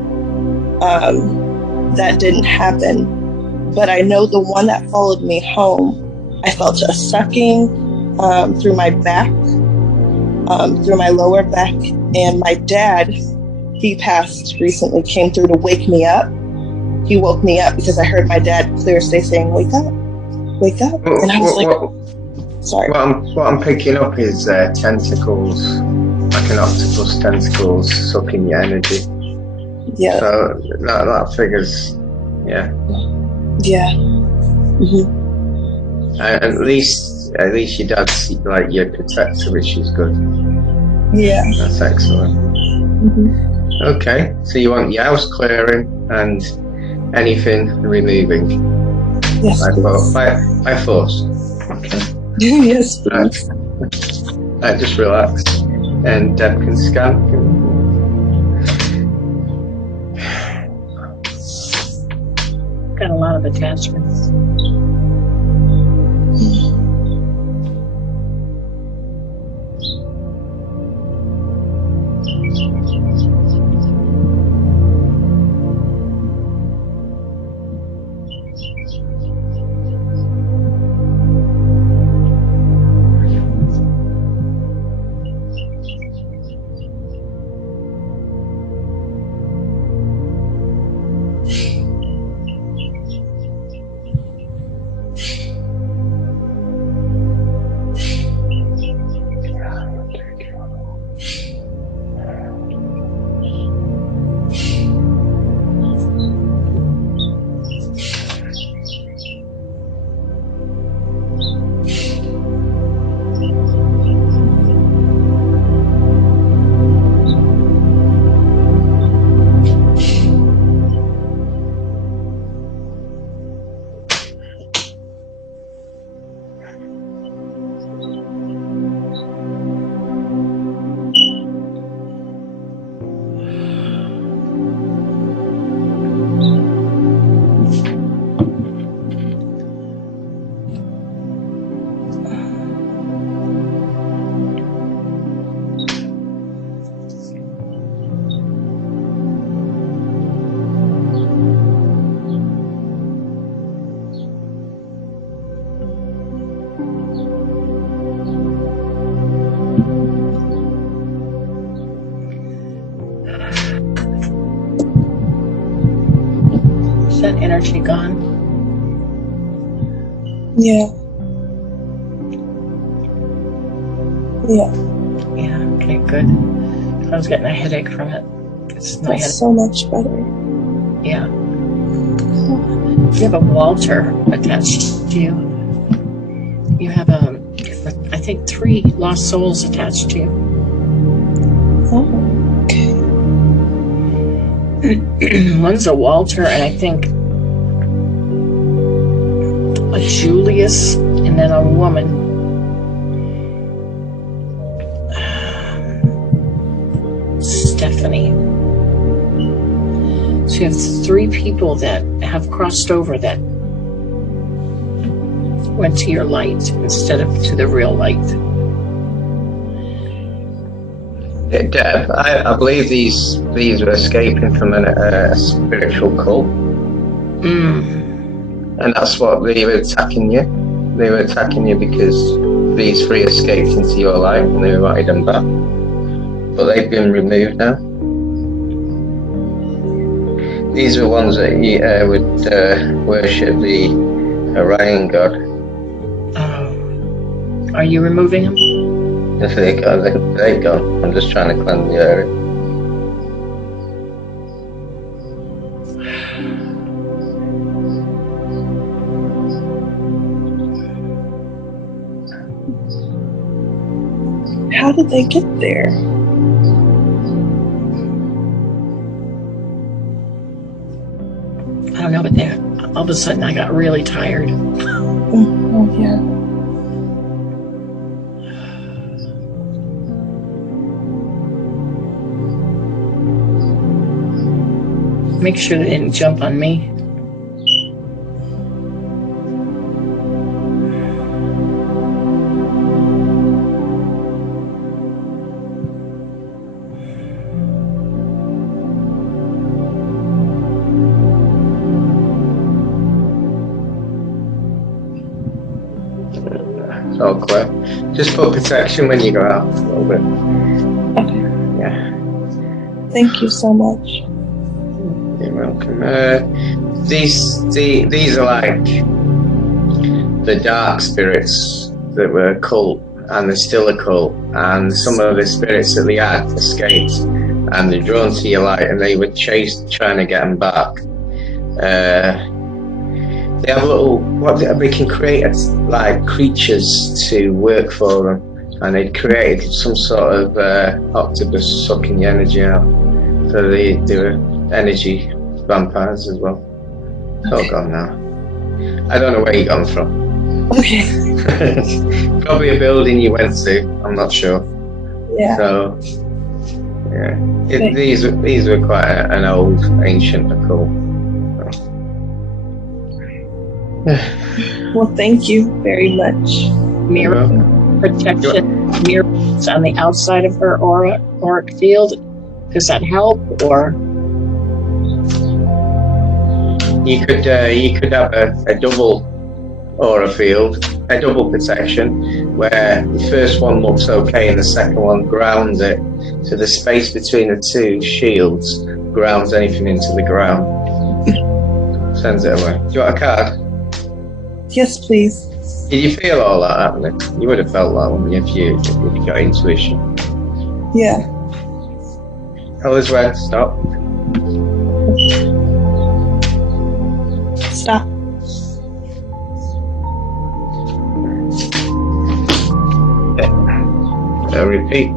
That didn't happen. But I know the one that followed me home, I felt a sucking through my back, through my lower back. And my dad, he passed recently, came through to wake me up. He woke me up because I heard my dad clear as day saying, wake up, wake up. And I was sorry. What I'm picking up is tentacles, like an octopus tentacles sucking your energy. Yeah. So that figures, yeah. Yeah. Mm-hmm. At least your dad's like your protector, which is good. Yeah. That's excellent. Mm-hmm. Okay, so you want your house clearing and anything removing? Yes, by force. Okay. Yes, please. Just relax, and Deb can scan. Got a lot of attachments. That energy gone? Yeah. Yeah, okay, good. I was getting a headache from it. It's my That's so much better. Yeah. You have a Walter attached to you. You have I think 3 lost souls attached to you. Oh, okay. One's a Walter, and I think a Julius, and then a woman. Stephanie. So you have 3 people that have crossed over that went to your light instead of to the real light. Deb, I believe these were escaping from a spiritual cult. And that's what they were attacking you. They were attacking you because these 3 escaped into your life and they wanted them back. But they've been removed now. These are ones that would worship the Orion god. Are you removing them? If they're gone. I'm just trying to cleanse the area. How did they get there? I don't know, but all of a sudden I got really tired. Oh, yeah. Make sure they didn't jump on me. It's all clear. Just put protection when you go out a little bit. Okay. Yeah. Thank you so much. You're welcome. These are like the dark spirits that were a cult, and they're still a cult, and some of the spirits that they had escaped, and they're drawn to your light, and they were trying to get them back. They have they can create like creatures to work for them, and they created some sort of octopus sucking the energy out. So they were energy vampires as well. It's all gone now. I don't know where you got them from. Okay. Probably a building you went to. I'm not sure. Yeah. So yeah, these were quite an old ancient occult. Well, thank you very much. Mirror protection, mirrors on the outside of her auric field. Does that help, or? You could have a double aura field, a double protection, where the first one looks okay and the second one grounds it. So the space between the 2 shields grounds anything into the ground. Sends it away. Do you want a card? Yes, please. Did you feel all that happening? You would have felt that, wouldn't you, if you got intuition? Yeah. Colors red, stop. Stop. I'll repeat.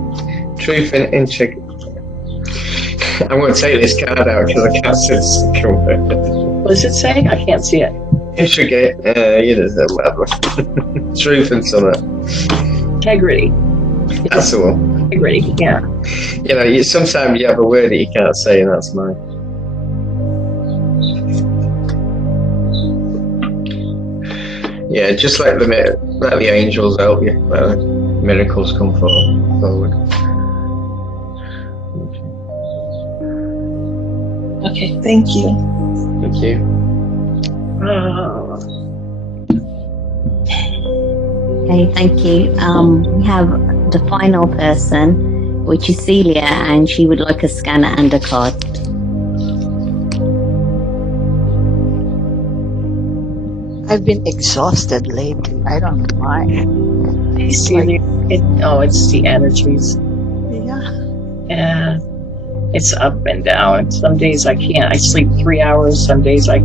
Truth in integrity. I'm going to take this card out because I can't see the second word. What does it say? I can't see it. Integrate. Whatever. Truth and something. Integrity. That's the one. Integrity, yeah. You know, sometimes you have a word that you can't say, and that's mine. Yeah, just let the angels help you. Let the miracles come forward. Okay, thank you. Thank you. Okay, thank you. We have the final person, which is Celia, and she would like a scanner and a card. I've been exhausted lately. I don't know why. Celia, it's the energies. Yeah. Yeah. It's up and down. Some days I can't. I sleep 3 hours. Some days I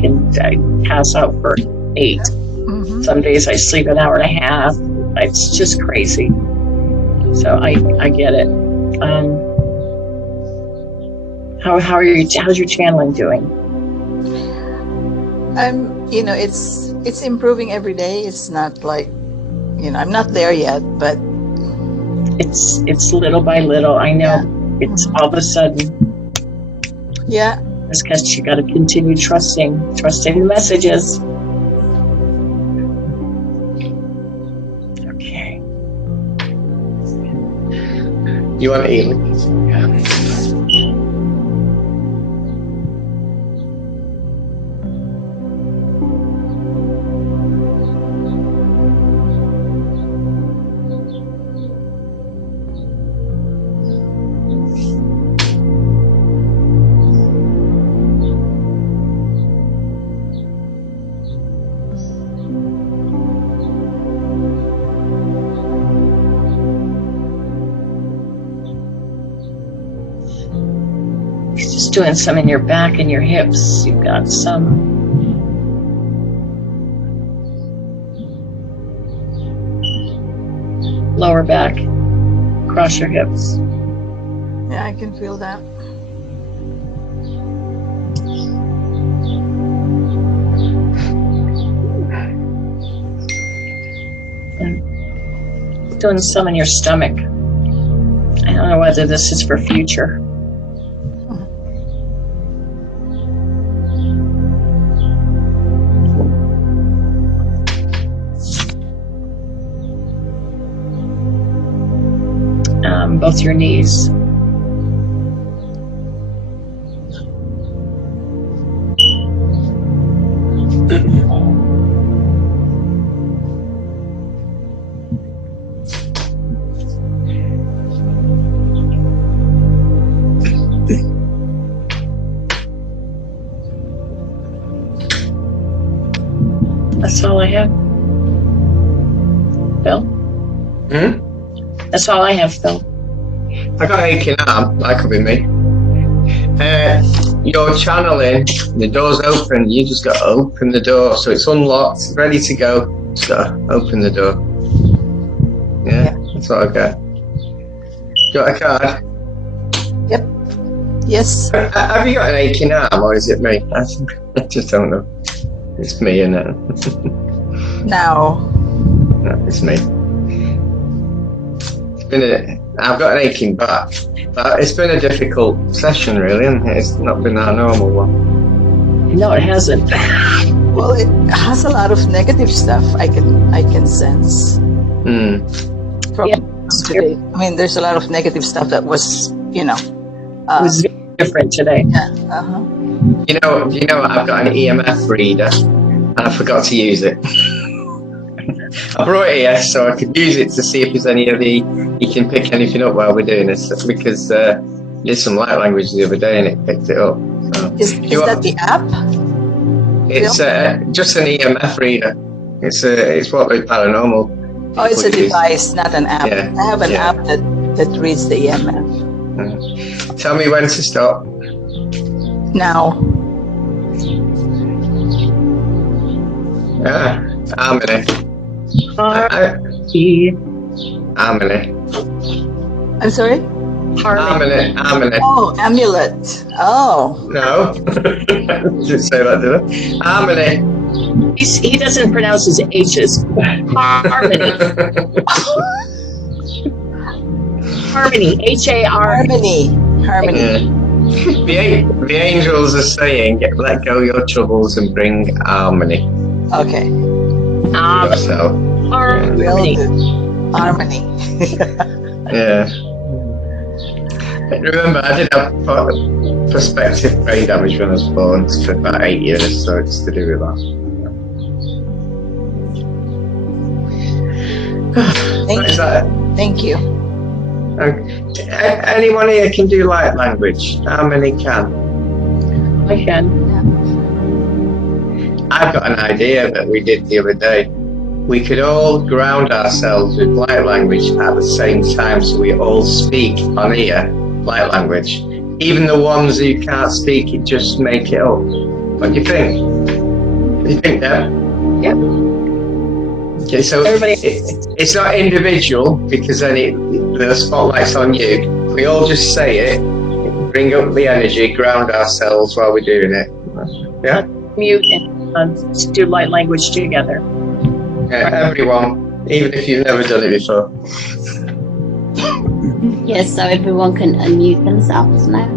pass out for 8. Mm-hmm. Some days I sleep an hour and a half. It's just crazy. So I get it. How's your channeling doing? It's improving every day. It's not like, I'm not there yet, but it's little by little. I know. Yeah. It's all of a sudden. Yeah. It's because you got to continue trusting the messages. Okay. You want to eat? Yeah. Doing some in your back and your hips. You've got some. Lower back, across your hips. Yeah, I can feel that. And doing some in your stomach. I don't know whether this is for future. Both your knees. That's all I have. Phil? That's all I have, Phil. I got an aching arm. That could be me. You're channeling. The door's open. You just got to open the door. So it's unlocked, ready to go. Just got to open the door. Yeah, that's what I got. Got a card? Yep. Yes. Have you got an aching arm, or is it me? I just don't know. It's me, isn't it? No, it's me. I've got an aching back. But it's been a difficult session, really, and it's not been our normal one. No, it hasn't. Well, it has a lot of negative stuff. I can sense. From today. I mean, there's a lot of negative stuff that was, it was different today. Yeah. You know, I've got an EMF reader, and I forgot to use it. I brought it here so I could use it to see if there's any of you can pick anything up while we're doing this, because I did some light language the other day and it picked it up. So, is that the app? It's just an EMF reader. It's what the paranormal. Oh, it's a device, not an app. Yeah. I have an app that reads the EMF. Tell me when to stop. Now. Harmony. Harmony. I'm sorry? Harmony. Oh, amulet. Oh. No. Didn't say that, did I? Harmony. He doesn't pronounce his H's. Harmony. Harmony. H-A-R. Harmony. The angels are saying, let go your troubles and bring harmony. Okay. So, harmony. Harmony. Yeah. Remember, I did have prospective brain damage when I was born for about 8 years, so it's to do with that. Thank you. Anyone here can do light language? How many can? I can. I've got an idea that we did the other day. We could all ground ourselves with light language at the same time, so we all speak on ear light language. even the ones who can't speak it just make it up. What do you think? What do you think, Deb? Yep. Okay, so it's not individual because then the spotlight's on you. We all just say it, bring up the energy, ground ourselves while we're doing it. Yeah? Mute and do light language together. Yeah, everyone, even if you've never done it before. Yes, so everyone can unmute themselves now.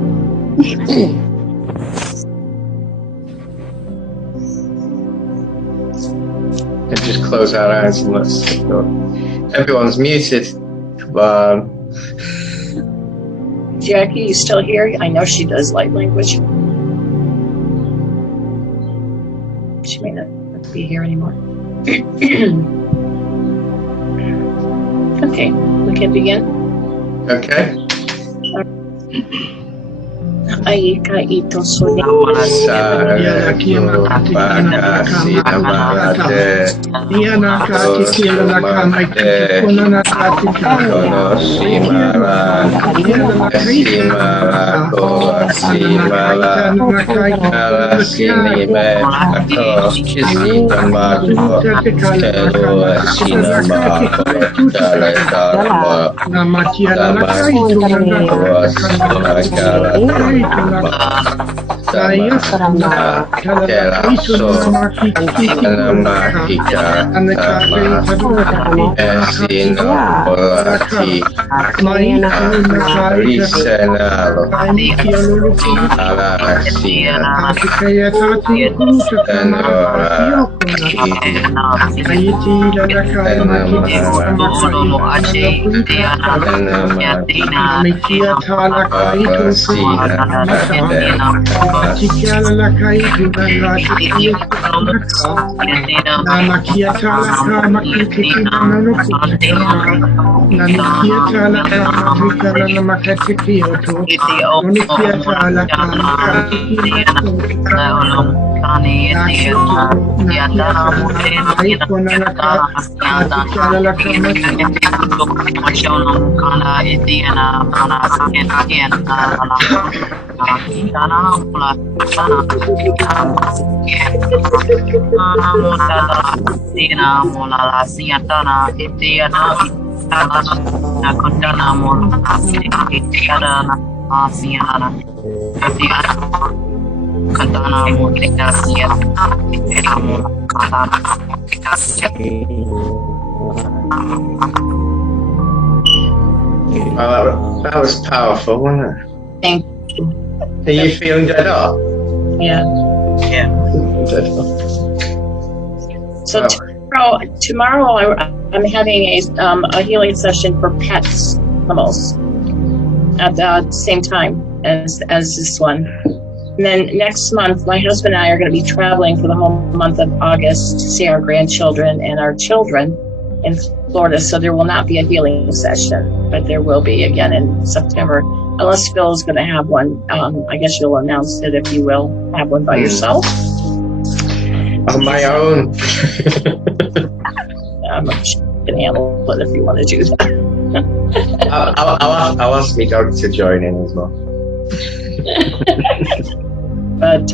And just close our eyes and let's go. Everyone's muted. Come on. Jackie, you still here? I know she does light language. She may not be here anymore. Okay, we can begin. Okay. Aika ito suni. Saya Well, that was powerful, wasn't it? Thank you. Are you feeling dead up? Yeah. Yeah. Dead up. So tomorrow I'm having a healing session for pets, animals, at the same time as this one. And then next month, my husband and I are going to be traveling for the whole month of August to see our grandchildren and our children in Florida. So there will not be a healing session, but there will be again in September. Unless Phil's going to have one, I guess you'll announce it if you will have one by yourself. On my own. I'm going to handle it if you want to do that. I'll ask my dog to join in as well. But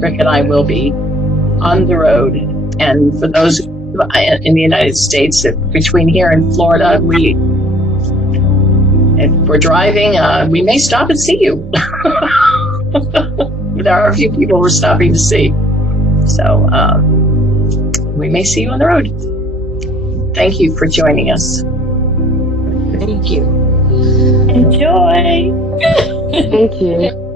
Rick and I will be on the road. And for those in the United States, between here and Florida, if we're driving, we may stop and see you. There are a few people we're stopping to see. So we may see you on the road. Thank you for joining us. Thank you. Enjoy. Thank you.